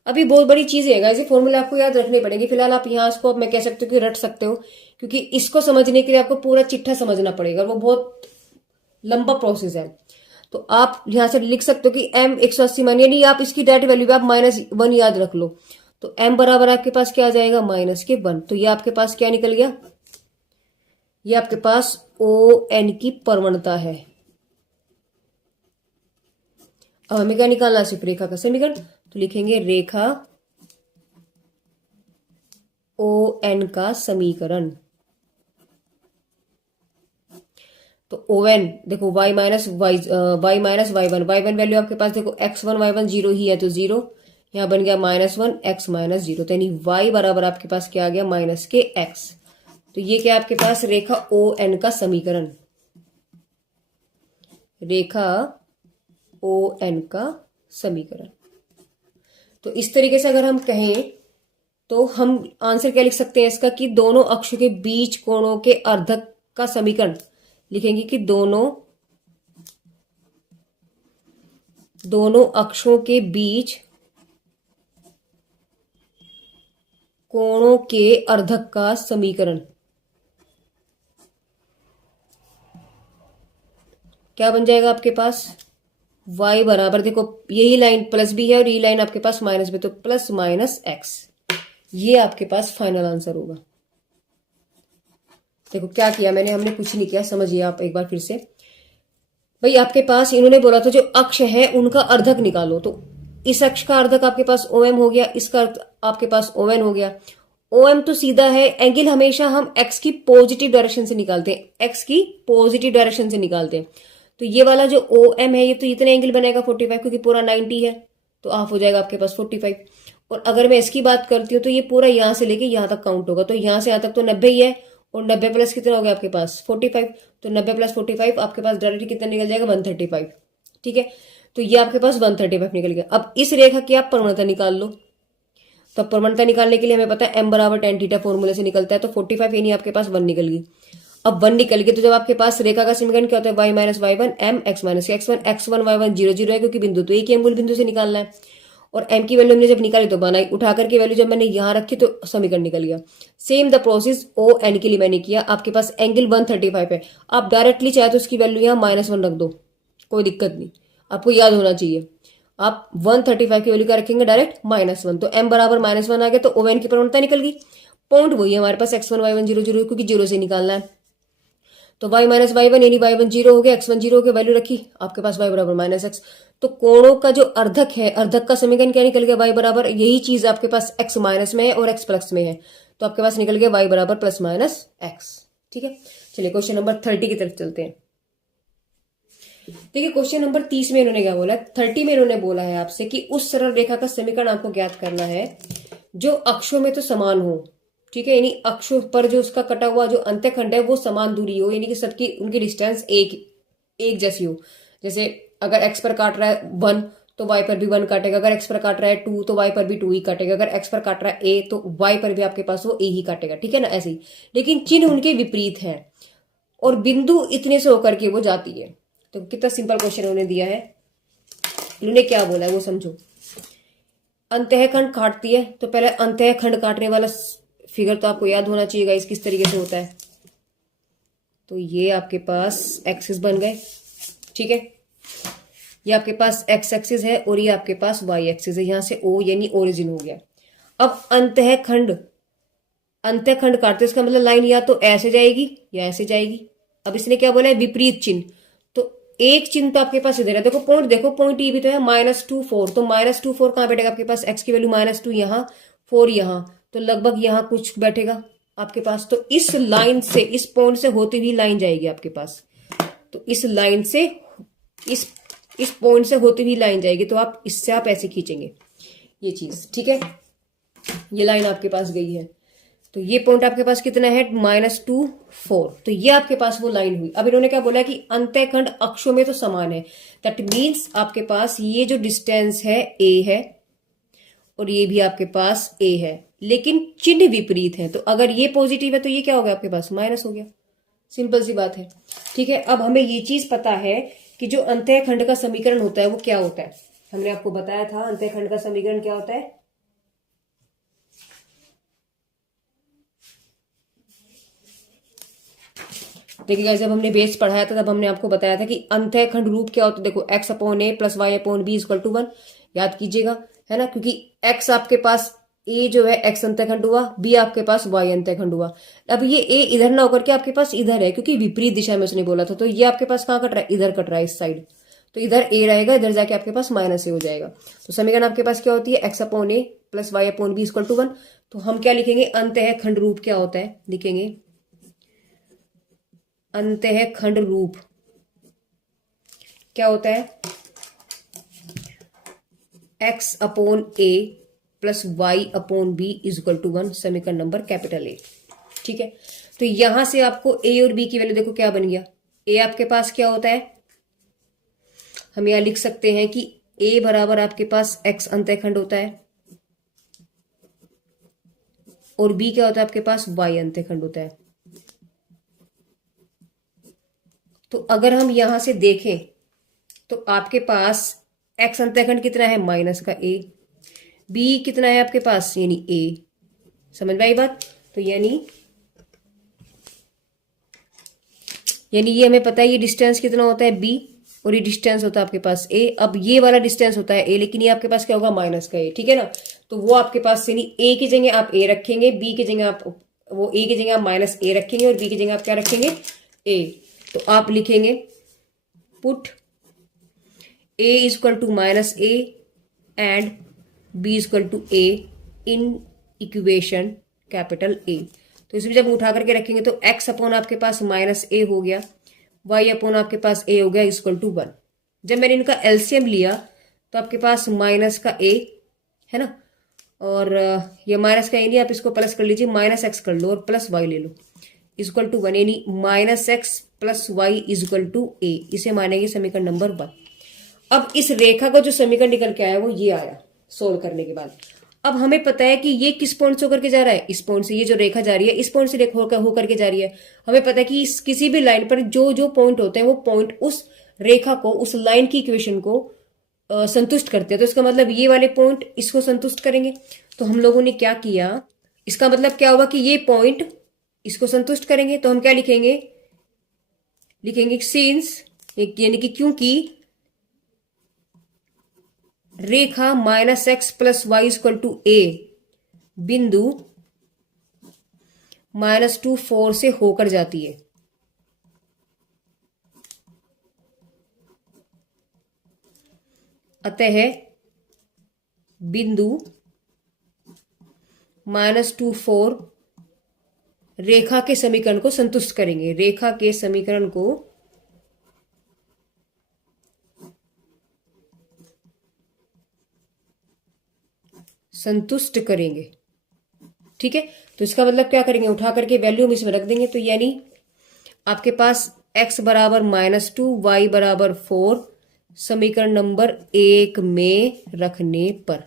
अभी बहुत बड़ी चीज है ऐसे फॉर्मूला आपको याद रखने पड़ेंगे। फिलहाल आप यहाँ इसको मैं कह सकते हो कि रट सकते हो, क्योंकि इसको समझने के लिए आपको पूरा चिट्ठा समझना पड़ेगा, वो बहुत लंबा प्रोसेस है। तो आप यहां से लिख सकते हो कि m 180 मान, यानी आप इसकी डायरेक्ट वैल्यू आप -1 याद रख लो। तो m बराबर आपके पास क्या आ जाएगा, माइनस के 1। तो ये आपके पास क्या निकल गया, ये आपके पास ON की परवणता है। अब हमें क्या निकालना, सिर्फ रेखा का समीकरण। तो लिखेंगे रेखा ON का समीकरण। तो ON देखो y minus y1, y1 value आपके पास देखो x1 y1 0 ही है, तो 0 यहाँ बन गया -1 x माइनस 0। तो यानी y बराबर आपके पास क्या आ गया, माइनस के x। तो ये क्या आपके पास रेखा ON का समीकरण, रेखा ON का समीकरण। तो इस तरीके से अगर हम कहें तो हम आंसर क्या लिख सकते हैं इसका, कि दोनों अक्षों के बीच कोणों के अर्धक का समीकरण लिखेंगे कि दोनों अक्षों के बीच कोणों के अर्धक का समीकरण क्या बन जाएगा आपके पास, y बराबर देखो यही लाइन प्लस भी है और ये लाइन आपके पास माइनस भी, तो प्लस माइनस x। ये आपके पास फाइनल आंसर होगा। देखो क्या किया मैंने, हमने कुछ नहीं किया, समझिए आप एक बार फिर से। भाई आपके पास इन्होंने बोला था जो अक्ष है उनका अर्धक निकालो, तो इस अक्ष का अर्धक आपके पास OM हो गया, इसका आपके पास ON हो गया। OM तो सीधा है, एंगल हमेशा हम एक्स की पॉजिटिव डायरेक्शन से निकालते हैं, एक्स की पॉजिटिव डायरेक्शन से निकालते हैं। तो ये वाला जो OM है ये तो इतने एंगल बनेगा 45, क्योंकि पूरा 90 है, तो ऑफ हो जाएगा आपके पास 45। और अगर मैं इसकी बात करती हूँ तो ये पूरा यहां से लेके यहां तक काउंट होगा, तो यहां से यहां तक तो 90 ही है, और 90 प्लस कितना हो गया आपके पास 45, तो 90 प्लस 45 आपके पास डायरेक्टली कितना निकल जाएगा 135। ठीक है, तो ये आपके पास 135 निकल गया। अब इस रेखा की आप प्रवणता निकाल लो। तो प्रवणता निकालने के लिए हमें पता है m बराबर tan थीटा फॉर्मूले से निकलता है, तो 45 यानी आपके पास 1 निकल गई। अब 1 निकल गई तो जब आपके पास रेखा का समीकरण क्या होता है, y minus y one m x minus x1 x1 y1 0 0 है, क्योंकि बिंदु तो एक ही मूल बिंदु से निकालना है। और m की वैल्यू हमने जब निकाली तो बनाई, उठा करके वैल्यू जब मैंने यहाँ रखी तो समीकरण निकल गया। सेम द प्रोसेस ON के लिए मैंने किया। आपके पास एंगल 135 है, आप डायरेक्टली चाहे तो उसकी वैल्यू यहाँ -1 रख दो, कोई दिक्कत नहीं, आपको याद होना चाहिए। आप 135 की वैल्यू क्या रखेंगे, डायरेक्ट -1, तो m बराबर -1 आ गया, तो ON की प्रवणता निकल गई। पॉइंट वही है हमारे पास x1 y1 0 0, क्योंकि 0 से निकालना है। तो y माइनस वाई वन यानी y1 0 हो गया, x1 0 हो गया, वैल्यू रखी, आपके पास y बराबर -x। तो कोणों का जो अर्धक है, अर्धक का समीकरण क्या निकल गया, y बराबर यही चीज आपके पास x माइनस में है और x प्लस में है, तो आपके पास निकल गया y बराबर +-x। ठीक है, चलिए क्वेश्चन नंबर 30 की तरफ चलते हैं। देखिए क्वेश्चन नंबर 30 में इन्होंने क्या बोला है, 30 में इन्होंने बोला है आपसे कि उस सरल रेखा का समीकरण आपको ज्ञात करना है जो अक्षों में तो समान हो। ठीक है, यानी अक्षों पर जो उसका कटा हुआ जो अंत्यखंड है वो समान दूरी हो, यानी कि सबकी उनकी डिस्टेंस एक जैसी हो। जैसे अगर x पर काट रहा है 1 तो y पर भी 1 काटेगा, अगर x पर काट रहा है 2 तो y पर भी 2 ही काटेगा, अगर x पर काट रहा है a तो y पर भी आपके पास वो a ही काटेगा। ठीक है ना, ऐसे ही। लेकिन चिन्ह उनके विपरीत है और बिंदु इतने से होकर के वो जाती है। तो कितना सिंपल क्वेश्चन उन्होंने दिया है, उन्होंने क्या बोला है वो समझो। अंतःखंड काटती है, तो पहले अंतःखंड काटने वाला फिगर तो आपको याद होना चाहिए गाइस, किस तरीके से होता है। तो ये आपके पास एक्सिस बन गए, ठीक है, ये आपके पास x एक्सिस है और ये आपके पास y एक्सिस है, यहां से O यानी ओरिजिन हो गया। अब अंतःखंड काटते, इसका मतलब लाइन या तो ऐसे जाएगी या ऐसे जाएगी। अब इसने क्या बोला है, विपरीत चिन्ह, तो एक चिन्ह तो आपके पास इधर है, देखो पॉइंट ये भी तो है -2 4, तो -2 4 कहां बैठेगा आपके पास, x की वैल्यू -2 यहाँ 4 यहाँ, तो लगभग यहाँ कुछ बैठेगा आपके पास। तो इस लाइन से, इस पॉइंट से होती हुई लाइन जाएगी आपके पास, तो इस लाइन से इस पॉइंट से होती हुई लाइन जाएगी, तो आप इससे आप ऐसे खींचेंगे ये चीज। ठीक है, ये लाइन आपके पास गई है, तो ये पॉइंट आपके पास कितना है -2 4, तो ये आपके पास वो लाइन हुई। अब इन्होंने क्या बोला कि अंतःखंड अक्षों में तो समान है, दैट मीन्स आपके पास ये जो डिस्टेंस है a है और ये भी आपके पास a है, लेकिन चिन्ह विपरीत है। तो अगर ये पॉजिटिव है तो ये क्या हो गया आपके पास माइनस हो गया, सिंपल सी बात है। ठीक है, अब हमें ये चीज पता है कि जो अंतःखंड का समीकरण होता है वो क्या होता है, हमने आपको बताया था अंतःखंड का समीकरण क्या होता है। देखिएगा जब हमने बेस पढ़ाया था तब हमने आपको बताया था कि अंतःखंड रूप क्या होता है। देखो x/a + y/b = 1, याद कीजिएगा, है ना, क्योंकि x आपके पास a जो है x अंतःखंड हुआ, b आपके पास y अंतःखंड हुआ। अब ये a इधर ना होकर के आपके पास इधर है, क्योंकि विपरीत दिशा में उसने बोला था, तो ये आपके पास कहाँ कट रहा है, इधर कट रहा है, इस साइड, तो इधर a रहेगा, इधर जाके आपके पास -a हो जाएगा। तो समीकरण आपके पास क्या होती है, x/a + y/b = 1। तो हम क्या लिखेंगे, अंतःखंड रूप क्या होता है, लिखेंगे अंतःखंड रूप क्या होता है, x/a + y/b = 1, समीकरण नंबर A। ठीक है, तो यहां से आपको a और b की वैल्यू देखो क्या बन गया, a आपके पास क्या होता है, हम यहां लिख सकते हैं कि a बराबर आपके पास x अंतःखंड होता है और b क्या होता है आपके पास y अंतःखंड होता है। तो अगर हम यहां से देखें तो आपके पास x अंतःखंड कितना है, -a, b कितना है आपके पास यानी a, समझ में आई बात। तो यानी ये हमें पता है ये डिस्टेंस कितना होता है b और ये डिस्टेंस होता है आपके पास a। अब ये वाला डिस्टेंस होता है a, लेकिन ये आपके पास क्या होगा -a, ठीक है ना। तो वो आपके पास यानी a की जगह आप a रखेंगे, b की जगह आप वो a की जगह आप -a रखेंगे और b की जगह आप क्या रखेंगे a। तो आप लिखेंगे put a is equal to minus a and b is equal to a in equation capital A। तो इसमें जब उठा करके रखेंगे तो x अपॉन आपके पास माइनस ए हो गया, y अपॉन आपके पास a हो गया इक्वल टू 1। जब मैंने इनका एलसीएम लिया तो आपके पास माइनस का a है ना, और ये माइनस का ए नहीं, आप इसको प्लस कर लीजिए, माइनस एक्स कर लो और प्लस वाई ले लो इक्वल टू 1, यानी minus x plus y equal to a. इसे मानेंगे समीकरण नंबर 1। अब इस रेखा का जो समीकरण निकल के आया वो ये आया सोल्व करने के बाद। अब हमें पता है कि ये किस पॉइंट से होकर के जा रहा है, इस पॉइंट से, ये जो रेखा जा रही है इस पॉइंट से होकर के जा रही है। हमें पता है कि इस किसी भी लाइन पर जो जो पॉइंट होते हैं वो पॉइंट उस रेखा को, उस लाइन की इक्वेशन को संतुष्ट करते हैं। तो इसका मतलब ये वाले पॉइंट इसको संतुष्ट करेंगे। तो हम लोगों ने क्या किया, इसका मतलब क्या होगा कि ये पॉइंट इसको संतुष्ट करेंगे। तो हम क्या लिखेंगे, लिखेंगे सिंस, यानी कि क्योंकि रेखा minus x plus y equal to a बिंदु -2 4 से होकर जाती है। अतः बिंदु -2 4 रेखा के समीकरण को संतुष्ट करेंगे, रेखा के समीकरण को संतुष्ट करेंगे। ठीक है, तो इसका मतलब क्या करेंगे, उठा करके वैल्यू हम इसमें रख देंगे। तो यानी आपके पास x बराबर -2 y बराबर 4 समीकरण नंबर 1 में रखने पर,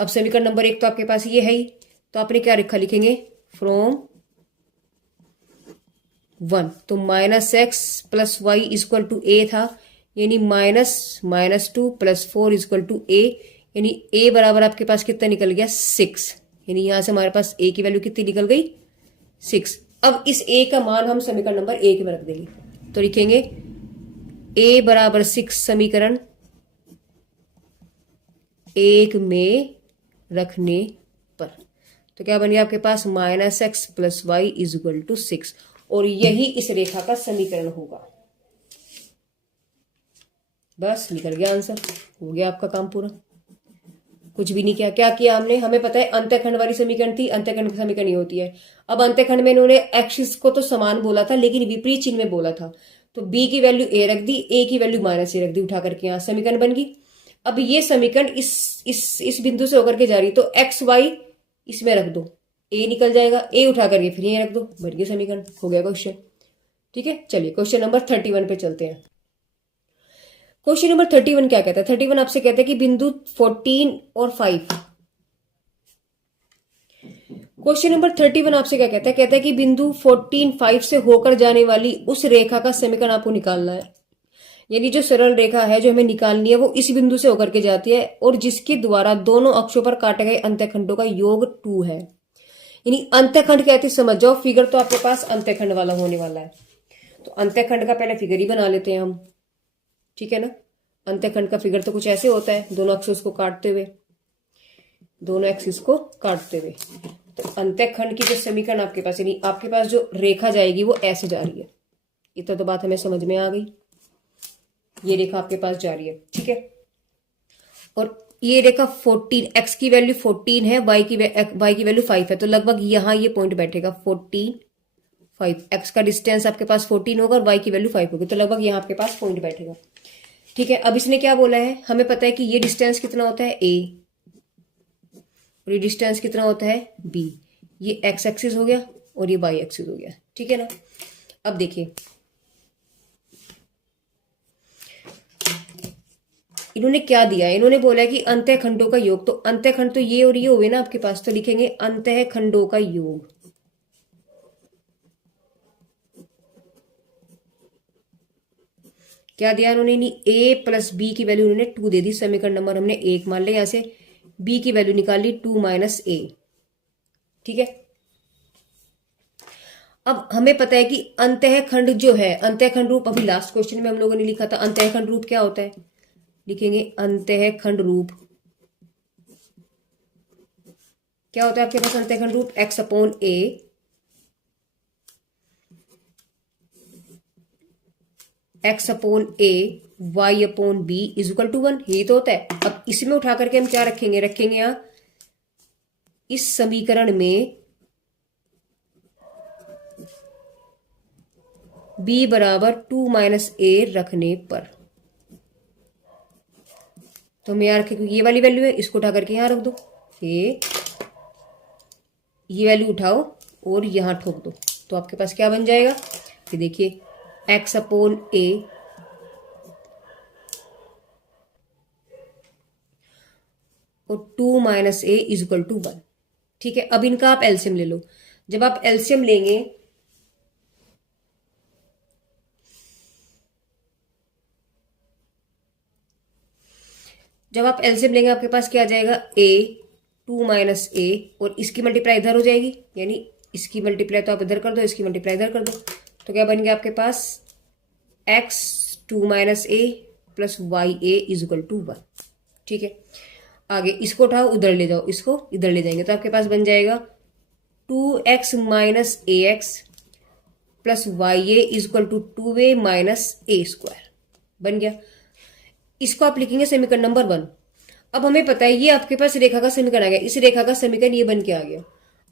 अब समीकरण नंबर 1 तो आपके पास ये है ही, तो आपने क्या लिखा, लिखेंगे फ्रॉम 1। तो -x plus y equal to a था, यानी -2 प्लस 4 इक्वल टू ए, यानी a बराबर आपके पास कितना निकल गया 6, यानी यहां से हमारे पास a की वैल्यू कितनी निकल गई 6। अब इस a का मान हम समीकरण नंबर 1 में रख देंगे। तो लिखेंगे a बराबर 6 समीकरण 1 में रखने पर। तो क्या बन गया आपके पास -x plus y equal to 6, और यही इस रेखा का समीकरण होगा। बस निकल गया आंसर, हो गया आपका काम पूरा, कुछ भी नहीं किया। क्या किया हमने, हमें पता है अंतःखंड वाली समीकरण थी, अंतःखंड की समीकरण ये होती है। अब अंतःखंड में इन्होंने एक्सिस को तो समान बोला था लेकिन विपरीत चिन्ह में बोला था, तो b की वैल्यू a रख दी, a की वैल्यू -a रख दी, उठा करके यहाँ समीकरण बन गई। अब ये समीकरण इस बिंदु से होकर के जा रही, तो एक्स वाई इसमें रख दो, a निकल जाएगा, a उठा करके फिर यहीं रख दो, बन गया समीकरण, हो गया क्वेश्चन। ठीक है, चलिए क्वेश्चन नंबर 31 पे चलते हैं। क्वेश्चन नंबर 31 क्या कहता है, 31 आपसे कहता है कि बिंदु 14 और 5। क्वेश्चन नंबर 31 आपसे क्या कहता है, कहता है कि बिंदु 14 5 से होकर जाने वाली उस रेखा का समीकरण आपको निकालना है। यानी जो सरल रेखा है जो हमें निकालनी है वो इस बिंदु से होकर के जाती है और जिसके द्वारा दोनों अक्षों पर काटे गए अंतःखंडों का योग 2 है। यानी अंतःखंड कहते समझ जाओ, फिगर तो आपके पास अंतःखंड वाला होने वाला है। तो अंतःखंड का पहले फिगर ही बना लेते हैं हम, ठीक है ना। अंतःखंड का फिगर तो कुछ ऐसे होता है, दोनों एक्सिस को काटते हुए, दोनों एक्सिस को काटते हुए। तो अंतःखंड की जो समीकरण आपके पास, यानी आपके पास जो रेखा जाएगी वो ऐसे जा रही है, इतना तो बात हमें समझ में आ गई। ये रेखा आपके पास जा रही है, ठीक है, और ये रेखा 14, एक्स की वैल्यू 14 है, वाई की वैल्यू 5 है, तो लगभग यहां ये पॉइंट बैठेगा 14 5। एक्स का डिस्टेंस आपके पास 14 होगा और वाई की वैल्यू 5 होगी, तो लगभग यहाँ आपके पास पॉइंट बैठेगा। ठीक है, अब इसने क्या बोला है, हमें पता है कि ये डिस्टेंस कितना होता है a और ये डिस्टेंस कितना होता है b। ये x एक्सिस हो गया और ये y एक्सिस हो गया, ठीक है ना। अब देखिए इन्होंने क्या दिया है, इन्होंने बोला है कि अंतःखंडों का योग, तो अंतःखंड तो ये और ये हुए ना आपके पास, तो लिखेंगे अंतःखंडों का योग। क्या दिया उन्होंने, a प्लस b की वैल्यू उन्होंने 2 दे दी, समीकरण नंबर हमने 1 मान लिया, यहां से b की वैल्यू निकाली 2 माइनस a। ठीक है, अब हमें पता है कि अंतःखंड जो है, अंतःखंड रूप अभी लास्ट क्वेश्चन में हम लोगों ने लिखा था, अंतःखंड रूप क्या होता है, लिखेंगे अंतःखंड रूप क्या होता है आपके पास, अंतःखंड रूप x upon a x upon a y upon b is equal to 1, यही तो होता है। अब इसमें उठा करके हम क्या रखेंगे, रखेंगे यहां इस समीकरण में b बराबर 2 माइनस ए रखने पर, तो हम यहां रखें क्योंकि ये वाली वैल्यू है, इसको उठा करके यहां रख दो, ये वैल्यू उठाओ और यहां ठोक दो, तो आपके पास क्या बन जाएगा, ये देखिए एक्स अपॉन ए और 2 minus a is equal to 1। ठीक है, अब इनका आप एलसीएम ले लो। जब आप एलसीएम लेंगे आपके पास क्या आ जाएगा, ए 2 माइनस ए और इसकी मल्टीप्लाई इधर हो जाएगी, यानी इसकी मल्टीप्लाई तो आप इधर कर दो, इसकी मल्टीप्लाई इधर कर दो, तो क्या बन गया आपके पास x 2 minus a plus y a is equal to 1। ठीक है, आगे इसको उठाओ उधर ले जाओ, इसको इधर ले जाएंगे तो आपके पास बन जाएगा 2x minus a x plus y a is equal to 2a minus a square बन गया। इसको आप लिखेंगे समीकरण नंबर 1। अब हमें पता है ये आपके पास रेखा का समीकरण आ गया, इस रेखा का समीकरण ये बन के आ गया।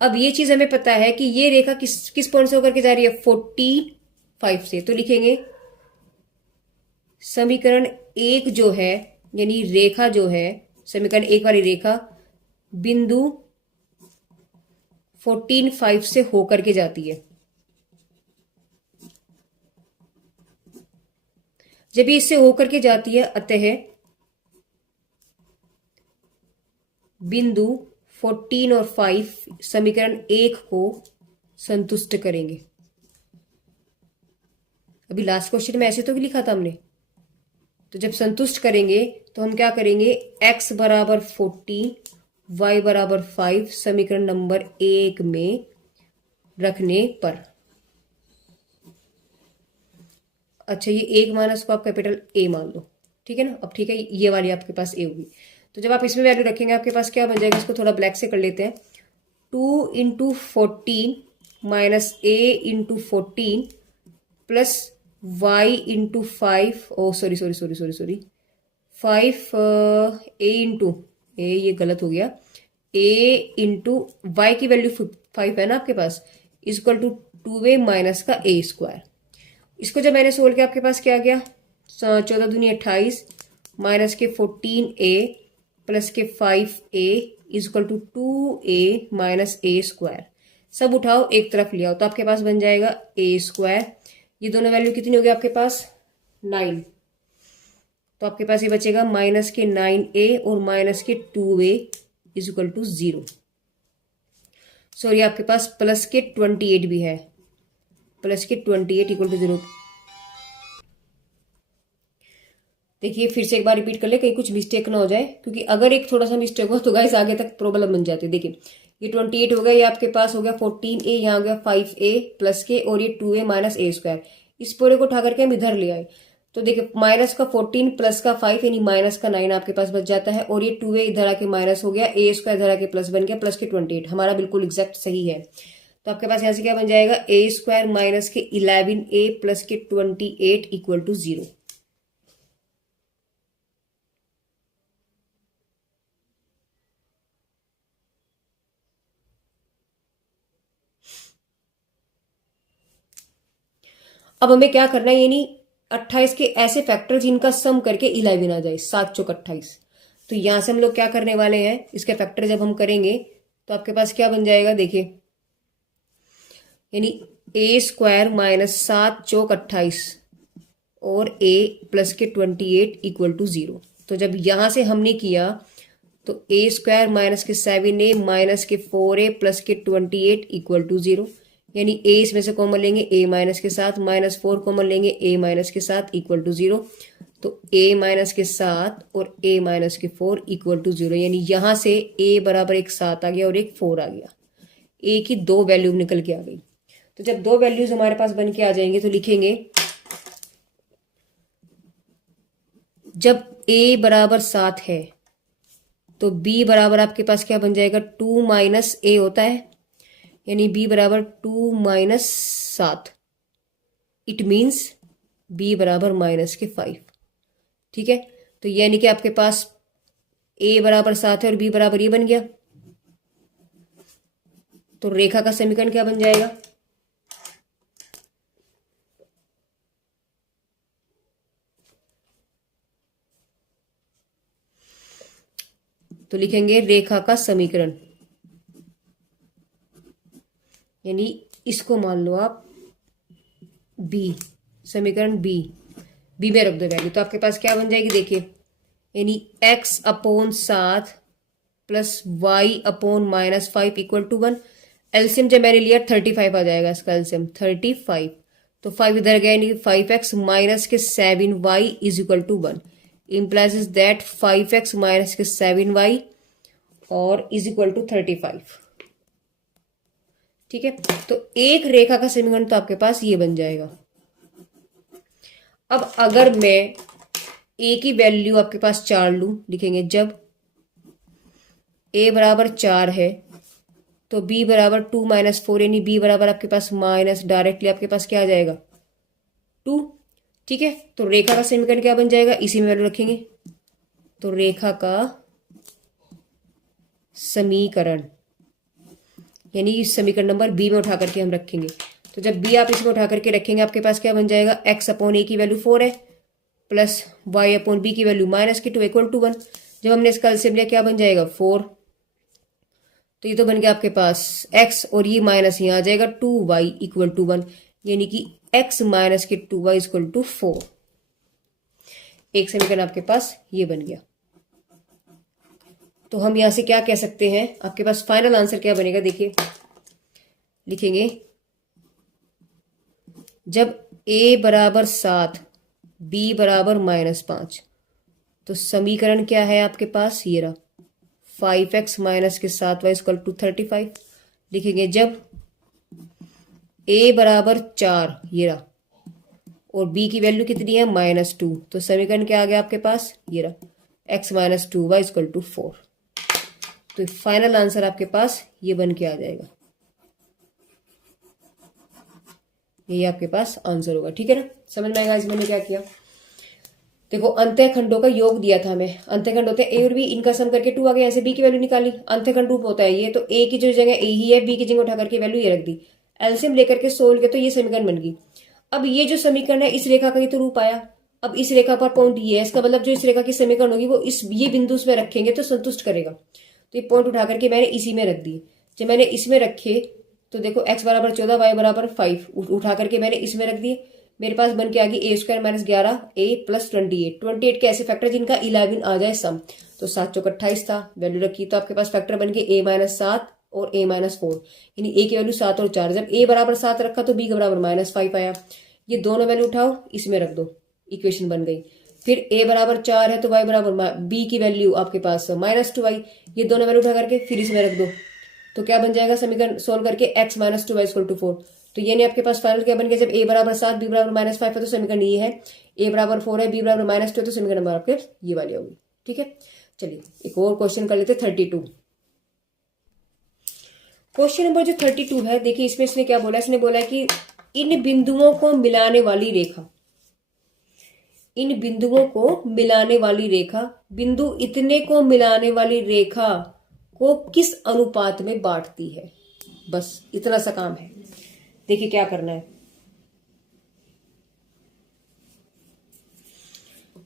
अब ये चीज हमें पता है कि ये रेखा किस पॉइंट से होकर के जा रही है, 45 से, तो लिखेंगे समीकरण 1 जो है, यानी रेखा जो है समीकरण 1 वाली रेखा बिंदु 14 से होकर के जाती है। जब ये इससे होकर के जाती है, अतः बिंदु 14 और 5 समीकरण 1 को संतुष्ट करेंगे। अभी लास्ट क्वेश्चन में ऐसे तो भी लिखा था हमने, तो जब संतुष्ट करेंगे तो हम क्या करेंगे, x बराबर 14 y बराबर 5 समीकरण नंबर 1 में रखने पर। अच्छा, ये 1 माइनस को आप कैपिटल ए मान लो, ठीक है ना। अब ठीक है, ये वाली आपके पास ए होगी, तो जब आप इसमें वैल्यू रखेंगे आपके पास क्या बन जाएगा, इसको थोड़ा ब्लैक से कर लेते हैं, 2 इंटू 14 माइनस ए इंटू 14 प्लस y इंटू 5, ओ सॉरी 5 ए इंटू ए, ये गलत हो गया, ए इंटू वाई की वैल्यू 5 है ना आपके पास, इक्वल टू 2a माइनस का ए स्क्वायर। इसको जब मैंने सोल्व किया आपके पास क्या आ गया, 14 दूनी 28 माइनस के 14a प्लस के 5a equal to 2a minus a square. सब उठाओ एक तरफ ले आओ, तो आपके पास बन जाएगा ए स्क्वायर, ये दोनों वैल्यू कितनी होगी आपके पास 9, तो आपके पास ये बचेगा माइनस के 9a और माइनस के 2a is equal to 0। Sorry, आपके पास प्लस के 28 भी है, प्लस के 28 इक्वल टू 0। देखिए फिर से एक बार रिपीट कर ले, कहीं कुछ मिस्टेक ना हो जाए, क्योंकि अगर एक थोड़ा सा मिस्टेक हो तो गाइस आगे तक प्रॉब्लम बन जाती है। देखिए ये 28 हो गया, ये आपके पास हो गया 14a, यहाँ हो गया 5a प्लस के, और ये 2a माइनस ए स्क्वायर। इस पूरे को उठा करके हम इधर ले आए, तो देखिए माइनस का 14 प्लस का 5 यानी माइनस का 9 आपके पास बच जाता है, और ये 2a इधर आके माइनस हो गया, ए स्क्वायर इधर आके प्लस बन गया, प्लस के 28 हमारा बिल्कुल एग्जैक्ट सही है। तो आपके पास यहाँ से क्या बन जाएगा, ए स्क्वायर माइनस के 11a प्लस के 28 इक्वल टू 0। अब हमें क्या करना है, यानी 28 के ऐसे फैक्टर जिनका सम करके 11 आ जाए, 7 चौक 28। तो यहां से हम लोग क्या करने वाले हैं, इसके फैक्टर जब हम करेंगे तो आपके पास क्या बन जाएगा, देखिए यानी ए स्क्वायर माइनस 7 चौक 28 और ए प्लस के 28 इक्वल टू 0। तो जब यहां से हमने किया तो ए स्क्वायर माइनस के 7a माइनस के 4a प्लस के 28 इक्वल टू 0, यानी ए इसमें से कॉमन लेंगे ए माइनस के साथ, माइनस 4 कॉमन लेंगे ए माइनस के साथ इक्वल टू 0। तो ए माइनस के 7 और ए माइनस के 4 इक्वल टू 0, यानी यहां से ए बराबर एक 7 आ गया और एक 4 आ गया, ए की 2 वैल्यू निकल के आ गई। तो जब 2 वैल्यूज हमारे पास बन के आ जाएंगे तो लिखेंगे, जब ए बराबर 7 है तो बी बराबर आपके पास क्या बन जाएगा, 2 माइनस ए होता है, यानी b बराबर 2 माइनस 7। इट मीन्स b बराबर -5। ठीक है, तो यानी कि आपके पास a बराबर 7 है और b बराबर ये बन गया। तो रेखा का समीकरण क्या बन जाएगा? तो लिखेंगे रेखा का समीकरण, यानी इसको मान लो आप बी, समीकरण बी में रख दो वैल्यू, तो आपके पास क्या बन जाएगी देखिए, यानी x/7 plus y/-5 equal to 1। LCM जब मैंने लिया 35 आ जाएगा इसका एलसीएम 35। तो 5 इधर गया, यानी 5x माइनस के 7y is equal to 1। Implies that 5x minus के 7y और इज इक्वल टू 35। ठीक है, तो एक रेखा का समीकरण तो आपके पास ये बन जाएगा। अब अगर मैं a की वैल्यू आपके पास 4 लू, लिखेंगे जब a बराबर 4 है तो b बराबर 2 - 4, यानी b बराबर आपके पास माइनस, डायरेक्टली आपके पास क्या आ जाएगा 2। ठीक है, तो रेखा का समीकरण क्या बन जाएगा, इसी में वैल्यू रखेंगे। तो रेखा का समीकरण, यानी इस समीकरण नंबर बी में उठा करके हम रखेंगे। तो जब बी आप इसमें उठा करके रखेंगे आपके पास क्या बन जाएगा, x/a की वैल्यू 4 है प्लस y/b की वैल्यू -2 इक्वल टू 1। जब हमने इसका एलसीएम लिया क्या बन जाएगा 4। तो ये तो बन गया आपके पास x और ये माइनस यहाँ आ जाएगा 2y इक्वल टू 1, यानी कि x माइनस के 2y इक्वल टू 4। एक समीकरण आपके पास ये बन गया। तो हम यहां से क्या कह सकते हैं, आपके पास फाइनल आंसर क्या बनेगा देखिए, लिखेंगे जब a बराबर 7 b बराबर -5, तो समीकरण क्या है आपके पास, ये रहा 5x माइनस के 7y इक्वल टू 35। लिखेंगे जब a बराबर 4, ये रहा, और b की वैल्यू कितनी है -2, तो समीकरण क्या आ गया आपके पास, ये रहा x minus 2y equal to 4। तो फाइनल आंसर आपके पास ये बन के आ जाएगा, ये आपके पास आंसर होगा। ठीक है ना, समझ में आएगा आज मैंने क्या किया। देखो अंतःखंडों का योग दिया था हमें, अंतःखंड होते हैं ए और बी, इनका सम करके 2 आ गया, ऐसे बी की वैल्यू निकाली। अंतःखंड रूप होता है ये, तो ए की जो जगह ए ही है, बी की जगह उठा करके वैल्यू ये रख दी, एलसीएम लेकर के सोल्व किया तो ये समीकरण बन गई। अब ये जो समीकरण है इस रेखा का ये तो रूप आया, अब इस रेखा पर पॉइंट ये है, इसका मतलब जो इस रेखा की समीकरण होगी वो इस ये बिंदु में रखेंगे तो संतुष्ट करेगा। तो ये पॉइंट उठा करके मैंने इसी में रख दिए। जब मैंने इसमें रखे तो देखो x बराबर 14 y बराबर 5 उठा करके मैंने इसमें रख दिए। मेरे पास बन के आ गई a² - 11 a प्लस 28 के ऐसे फैक्टर जिनका 11 आ जाए सम। तो 7 चौक 28 था, वैल्यू रखी, तो आपके पास फैक्टर बन के a-7 और a-4, यानी a की वैल्यू 7 और 4। जब a बराबर 7 रखा तो b के बराबर -5 आया। ये दोनों वैल्यू उठाओ इसमें रख दो, इक्वेशन बन गई। फिर a बराबर 4 है तो y बराबर b की वैल्यू आपके पास -2y, ये दोनों वैल्यू उठा करके फिर इसमें रख दो। तो क्या बन जाएगा समीकरण सोल्व करके x minus 2y equal to 4। तो ये नहीं आपके पास फाइनल क्या बन गया, जब a बराबर 7 b बराबर -5 है तो समीकरण ये है, a बराबर 4 है b बराबर -2 है तो समीकरण नंबर आपके ये वाली होगी। ठीक है, चलिए एक और क्वेश्चन कर लेते 32। क्वेश्चन नंबर जो 32 है देखिए, इसमें इसने क्या बोला, इसने बोला कि इन बिंदुओं को मिलाने वाली रेखा, इन बिंदुओं को मिलाने वाली रेखा, बिंदु इतने को मिलाने वाली रेखा को किस अनुपात में बांटती है। बस इतना सा काम है। देखिए क्या करना है,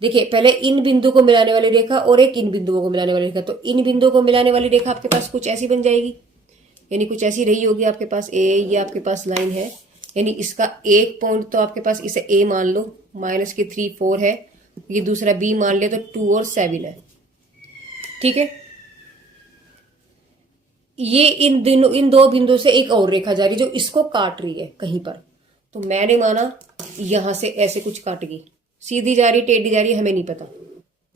देखिए पहले इन बिंदु को मिलाने वाली रेखा और एक इन बिंदुओं को मिलाने वाली रेखा। तो इन बिंदुओं को मिलाने वाली रेखा आपके पास कुछ ऐसी बन जाएगी, यानी कुछ ऐसी रही होगी आपके पास ए, ये आपके पास लाइन है, यानी इसका एक पॉइंट तो आपके पास इसे ए मान लो, -3 4 है, ये दूसरा बी मान लिया तो 2 और 7 है। ठीक है, ये इन दो बिंदुओं से एक और रेखा जा रही जो इसको काट रही है कहीं पर। तो मैंने माना यहां से ऐसे कुछ काट गई, सीधी जा रही टेढ़ी जा रही हमें नहीं पता,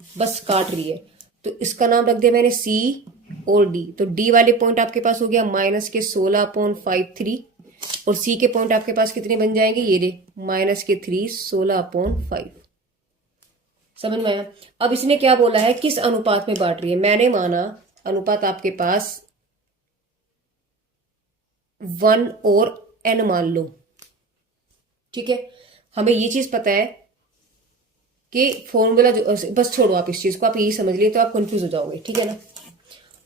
बस काट रही है। तो इसका नाम रख दिया मैंने सी और डी। तो डी वाले पॉइंट आपके पास हो गया -16/53 और सी के पॉइंट आपके पास कितने बन जाएंगे, ये रे -3 16/5। समझ में आया। अब इसने क्या बोला है, किस अनुपात में बांट रही है। मैंने माना अनुपात आपके पास 1 और n मान लो। ठीक है, हमें ये चीज पता है कि फॉर्मूला जो, बस छोड़ो आप इस चीज को, आप यही समझ लिए तो आप कंफ्यूज हो जाओगे, ठीक है ना।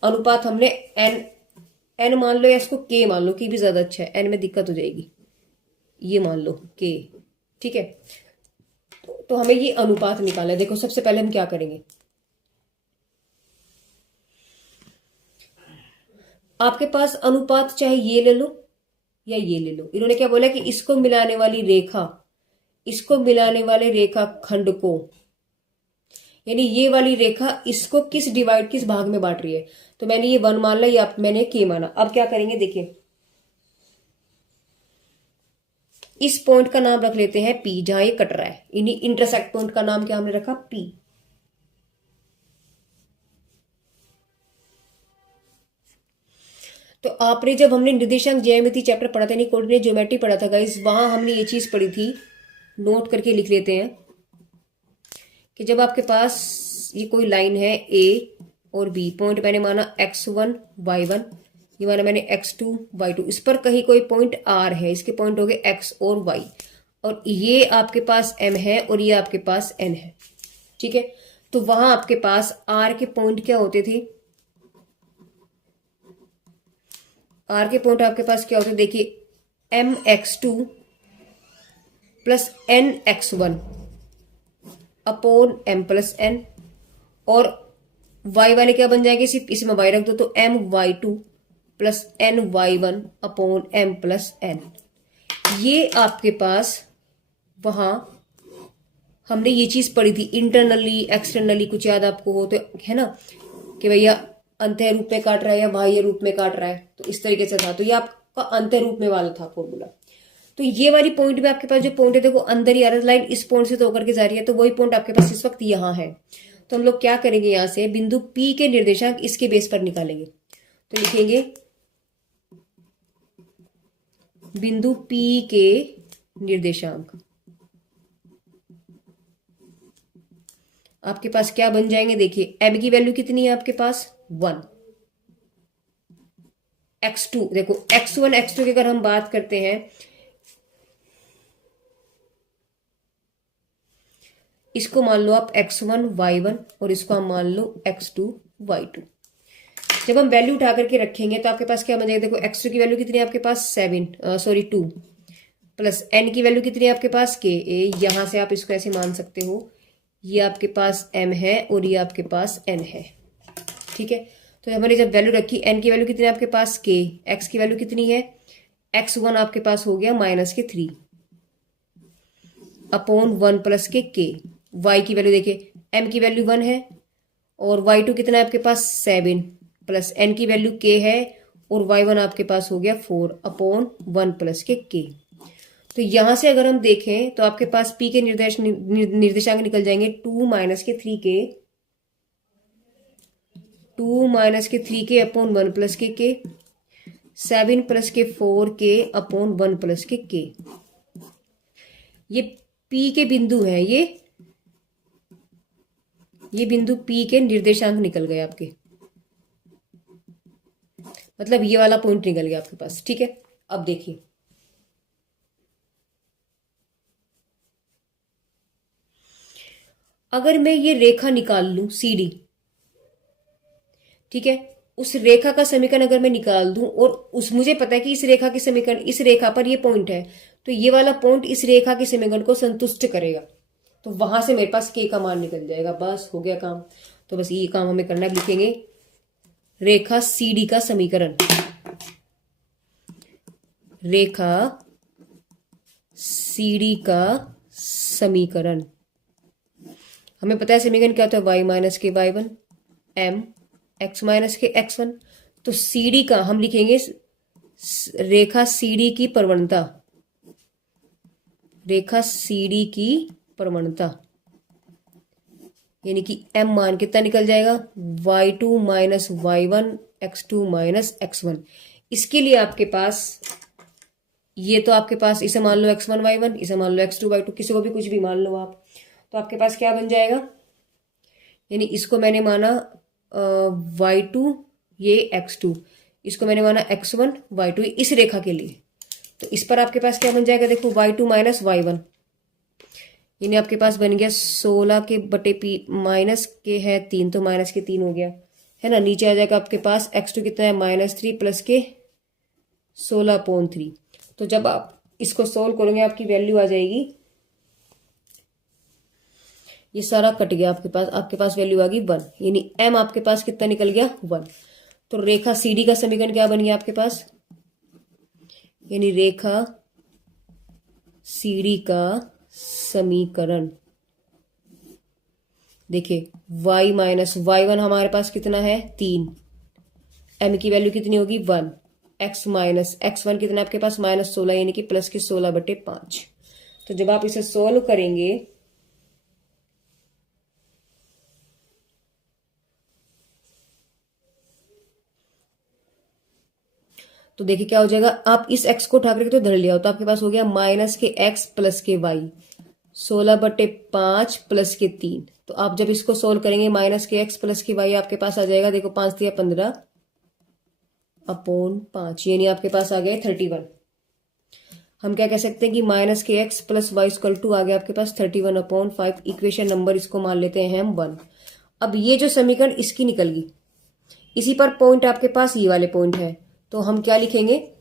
अनुपात हमने एन, एन मान लो या इसको के मान लो, के भी ज्यादा अच्छा है, एन में दिक्कत हो जाएगी, ये मान लो के, ठीक है। तो हमें ये अनुपात निकालना है। देखो सबसे पहले हम क्या करेंगे, आपके पास अनुपात चाहे ये ले लो या ये ले लो, इन्होंने क्या बोला कि इसको मिलाने वाली रेखा, इसको मिलाने वाले रेखा खंड को, यानी ये वाली रेखा इसको किस भाग में बांट रही है। तो मैंने ये 1 मान लिया, या मैंने के माना। अब क्या करेंगे, देखिए इस पॉइंट का नाम रख लेते हैं पी, जहां ये कट रहा है, इन्हीं इंटरसेक्ट पॉइंट का नाम क्या हमने रखा, पी। तो आपने जब हमने निर्देशांक ज्यामिति चैप्टर पढ़ा था, नहीं कोऑर्डिनेट ज्योमेट्री पढ़ा था गाइस, वहां हमने ये चीज पढ़ी थी, नोट करके लिख लेते हैं, कि जब आपके पास ये कोई लाइन है ए और बी, पॉइंट मैंने माना x1 y1, ये माना मैंने x2 y2, इस पर कहीं कोई पॉइंट r है, इसके पॉइंट हो गए x और y, और ये आपके पास m है और ये आपके पास n है, ठीक है। तो वहां आपके पास r के पॉइंट क्या होते थे, r के पॉइंट आपके पास क्या होते थे, देखिए mx2 plus nx1 upon m plus n, और y वाले क्या बन जाएंगे, सिर्फ इसमें y रख दो, तो my2 plus ny1 upon m plus n। ये आपके पास वहां हमने ये चीज पढ़ी थी, इंटरनली एक्सटर्नली, कुछ याद आपको हो तो, है ना, कि भैया अंतः रूप में काट रहा है या बाह्य रूप में काट रहा है, तो इस तरीके से था। तो ये आपका अंतः रूप में वाला था फॉर्मूला। तो ये वाली पॉइंट में आपके पास जो पॉइंट है, देखो अंदर ही आ रहा है, लाइन इस पॉइंट से तो होकर के जा रही है, तो वही पॉइंट आपके पास इस वक्त यहाँ है। तो हम लोग क्या करेंगे, यहां से बिंदु P के निर्देशांक इसके बेस पर निकालेंगे। तो लिखेंगे बिंदु P के निर्देशांक आपके पास क्या बन जाएंगे, देखिए m की वैल्यू कितनी है आपके पास 1, x2, देखो x1 x2 की अगर हम बात करते हैं, इसको मान लो आप x1 y1 और इसको हम मान लो x2 y2। जब हम वैल्यू उठा करके रखेंगे तो आपके पास क्या बन जाएगा, देखो x2 की वैल्यू कितनी है आपके पास 2 प्लस n की वैल्यू कितनी है आपके पास k, यहां से आप इसको ऐसे मान सकते हो, ये आपके पास m है और ये आपके पास n है, ठीक है। तो हमारी जब वैल्यू रखी, n की वैल्यू कितनी है आपके पास k, x की वैल्यू कितनी है, x1 आपके पास हो गया -3 अपॉन 1 प्लस के k, y की वैल्यू देखिए m की वैल्यू 1 है और y2 कितना है आपके पास 7 प्लस n की वैल्यू k है और y1 आपके पास हो गया 4 अपॉन 1 प्लस के k। तो यहां से अगर हम देखें तो आपके पास p के निर्देशांक निकल जाएंगे 2 माइनस के 3k, 2 माइनस के 3k अपॉन 1 प्लस के k, 7 प्लस के 4k अपॉन 1 प्लस के k। ये p के बिंदु हैं, ये बिंदु P के निर्देशांक निकल गए आपके, मतलब ये वाला पॉइंट निकल गया आपके पास, ठीक है। अब देखिए अगर मैं ये रेखा निकाल लूं CD, ठीक है, उस रेखा का समीकरण अगर मैं निकाल दूं और उस मुझे पता है कि इस रेखा के समीकरण, इस रेखा पर ये पॉइंट है, तो ये वाला पॉइंट इस रेखा के समीकरण को संतुष्ट करेगा, तो वहां से मेरे पास k का मान निकल जाएगा, बस हो गया काम। तो बस ये काम हमें करना है, लिखेंगे रेखा CD का समीकरण, रेखा CD का समीकरण, हमें पता है समीकरण क्या होता है, y माइनस के y1 m x माइनस के x1। तो CD का हम लिखेंगे रेखा CD की प्रवणता, रेखा CD की प्रवणता, यानी कि m मान कितना निकल जाएगा, y2 minus y1 x2 minus x1। इसके लिए आपके पास ये तो आपके पास इसे मान लो x1 y1, इसे मान लो x2 y2, किसी को भी कुछ भी मान लो आप, तो आपके पास क्या बन जाएगा, यानी इसको मैंने माना y2, ये x2, इसको मैंने माना x1 y2 इस रेखा के लिए, तो इस पर आपके पास क्या बन जाएगा, देखो y2 माइनस y1 यानी आपके पास बन गया 16 के बटे पी माइनस के है 3, तो माइनस के 3 हो गया, है ना। नीचे आ जाएगा आपके पास x2 कितना है -3 प्लस के 16/3। तो जब आप इसको सोल्व करोगे आपकी वैल्यू आ जाएगी, ये सारा कट गया आपके पास वैल्यू आ गई 1, यानी m आपके पास कितना निकल गया 1। तो रेखा CD का समीकरण क्या बन गया आपके पास, यानी रेखा CD का समीकरण देखिए y माइनस y1 हमारे पास कितना है 3, m की वैल्यू कितनी होगी 1, x माइनस x1 कितना आपके पास -16, यानी कि प्लस के 16/5। तो जब आप इसे सोल्व करेंगे तो देखिए क्या हो जाएगा, आप इस x को उठा करके तो धर लिया हो, तो आपके पास हो गया माइनस के x प्लस के y 16/5 प्लस के 3। तो आप जब इसको सोल्व करेंगे माइनस के x प्लस के y आपके पास आ जाएगा, देखो 5 दिया 15/5, यानी आपके पास आ गया 31। हम क्या कह सकते हैं कि माइनस के x plus y equal to आ गया आपके पास 31/5। इक्वेशन नंबर इसको मान लेते हैं हम 1। अब ये जो समीकरण इसकी निकल गई, इसी पर पॉइंट आपके पास ये वाले पॉइंट है, तो हम क्या लिखेंगे,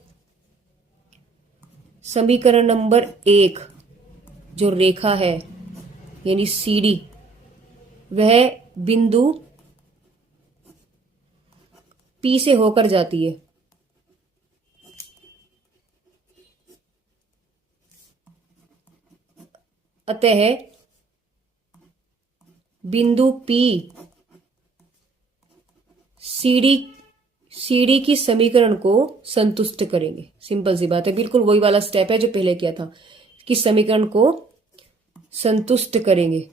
समीकरण नंबर 1 जो रेखा है यानी CD, वह बिंदु P से होकर जाती है। अतः बिंदु P CD की समीकरण को संतुष्ट करेंगे। सिंपल सी बात है, बिल्कुल वही वाला स्टेप है जो पहले किया था, कि समीकरण को संतुष्ट करेंगे।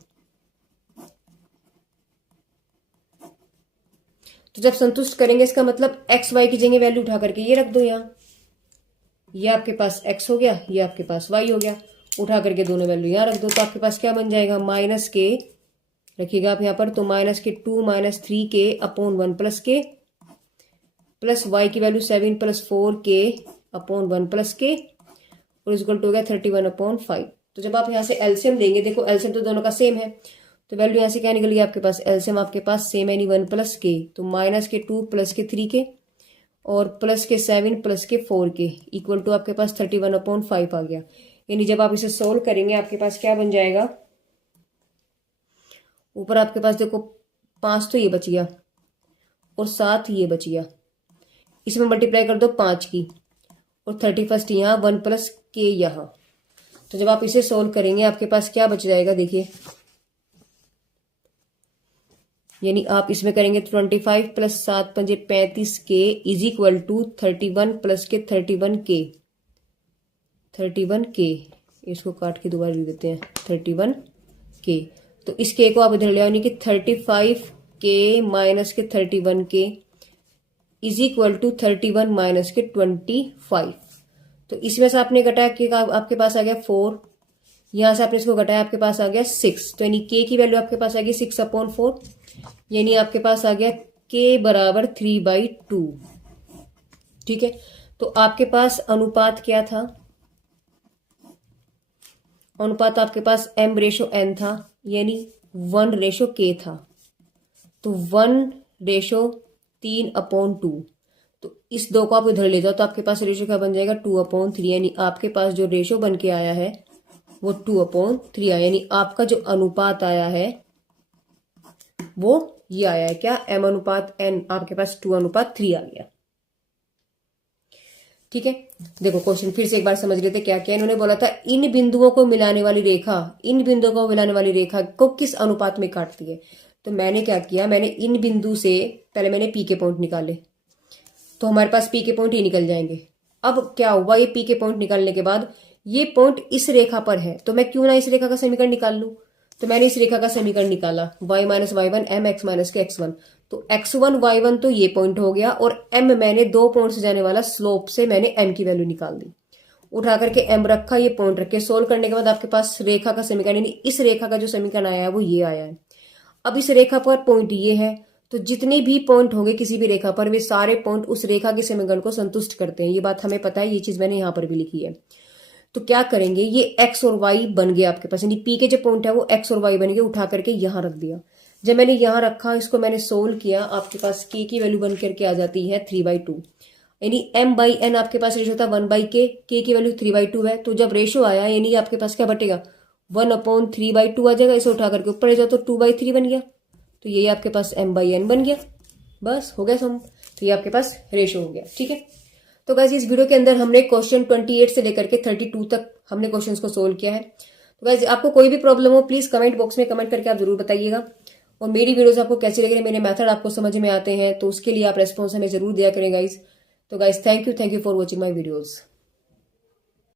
तो जब संतुष्ट करेंगे इसका मतलब x y की जगह वैल्यू उठा करके ये रख दो यहाँ, ये आपके पास x हो गया, ये आपके पास y हो गया, उठा करके दोनों वैल्यू यहाँ रख दो। तो आपके पास क्या बन जाएगा, माइनस के रखिएगा आप यहाँ पर, तो माइनस के 2 - 3k/1 प्लस के प्लस y की वैल्यू 7 + 4k/1 प्लस के और इक्वल टू हो गया 31/5। तो जब आप यहाँ से एलसीएम लेंगे, देखो एलसीएम तो दोनों का सेम है, तो वैल्यू यहाँ से क्या निकल गई आपके पास, एलसीएम आपके पास सेम है, यानी 1 प्लस के, तो माइनस के 2 प्लस के 3k और प्लस के 7 प्लस के 4k इक्वल टू आपके पास 31/5 आ गया। यानी जब आप इसे सोल्व करेंगे आपके पास क्या बन जाएगा, ऊपर आपके पास देखो 5 तो ये बच गया और 7 ये बच गया, इसमें मल्टीप्लाई कर दो 5 की और 31 यहाँ 1 प्लस के यहाँ। तो जब आप इसे सोल्व करेंगे आपके पास क्या बच जाएगा, देखिए, यानी आप इसमें करेंगे 25 + 7 × 5 = 35k is equal to 31 plus के 31k। इसको काट के दोबारा लिख देते हैं 31k। तो इस k को आप इधर ले आओ, यानी कि 35k माइनस के 31k is equal to 31 minus के 25। तो इसमें से आपने घटाया के आपके पास आ गया 4, यहां से आपने इसको घटाया आपके पास आ गया 6, तो यानी k की वैल्यू आपके पास आ गई 6/4, यानी आपके पास आ गया k बराबर 3/2। ठीक है, तो आपके पास अनुपात क्या था, अनुपात आपके पास m/n था, यानी 1/k था, तो 1/3/2। तो इस 2 को आप इधर ले जाओ तो आपके पास रेशो क्या बन जाएगा 2/3, यानी आपके पास जो रेशो बन के आया है वो 2/3 आया, यानी आपका जो अनुपात आया है वो ये आया है क्या, m/n आपके पास 2/3 आ गया। ठीक है, देखो क्वेश्चन फिर से एक बार समझ लेते क्या क्या इन्होंने बोला था, इन बिंदुओं को मिलाने वाली रेखा, इन बिंदुओं को मिलाने वाली रेखा को किस अनुपात में काटती है। तो मैंने क्या किया, मैंने इन बिंदु से पहले मैंने पी के पॉइंट निकाले, तो हमारे पास पी के पॉइंट ही निकल जाएंगे। अब क्या हुआ, ये पी के पॉइंट निकालने के बाद ये पॉइंट इस रेखा पर है, तो मैं क्यों ना इस रेखा का समीकरण निकाल लूं। तो मैंने इस रेखा का समीकरण निकाला, y - y1 mx - के x1, तो x1 y1 तो ये पॉइंट हो गया, और m मैंने 2 पॉइंट से जाने वाला स्लोप से मैंने m की वैल्यू निकाल दी, उठा करके m रखा, ये पॉइंट रखे, सोल्व करने के बाद आपके पास रेखा का समीकरण, यानी इस रेखा का जो समीकरण आया है वो ये आया है। अब इस रेखा पर पॉइंट ये है, तो जितने भी पॉइंट होंगे किसी भी रेखा पर, वे सारे पॉइंट उस रेखा के समीकरण को संतुष्ट करते हैं, ये बात हमें पता है, ये चीज मैंने यहां पर भी लिखी है। तो क्या करेंगे, ये एक्स और वाई बन गया आपके पास, यानी पी के जो पॉइंट है वो एक्स और वाई बन गया, उठा करके यहां रख दिया। जब मैंने यहां रखा, इसको मैंने सोल्व किया, आपके पास के की वैल्यू बन करके आ जाती है 3/2, यानी m बाई एन आपके पास रेशो था 1/k, के की वैल्यू 3/2 है। तो जब रेशो आया यानी आपके पास क्या बटेगा, 1/3/2 आ जाएगा, इसे उठा करके ऊपर ले जाओ तो 2/3 बन गया। तो ये आपके पास m बाई एन बन गया, बस हो गया सम। तो ये आपके पास रेशो हो गया, ठीक है। तो गाइस इस वीडियो के अंदर हमने क्वेश्चन 28 से लेकर के 32 तक हमने क्वेश्चंस को सोल्व किया है। तो गाइस आपको कोई भी प्रॉब्लम हो प्लीज कमेंट बॉक्स में कमेंट करके आप जरूर बताइएगा। और मेरी वीडियोस आपको कैसी लग रही है, मेरे मेथड आपको समझ में आते हैं, तो उसके लिए आप रेस्पॉन्स हमें जरूर दिया करें गाइस। तो guys thank you for watching my videos.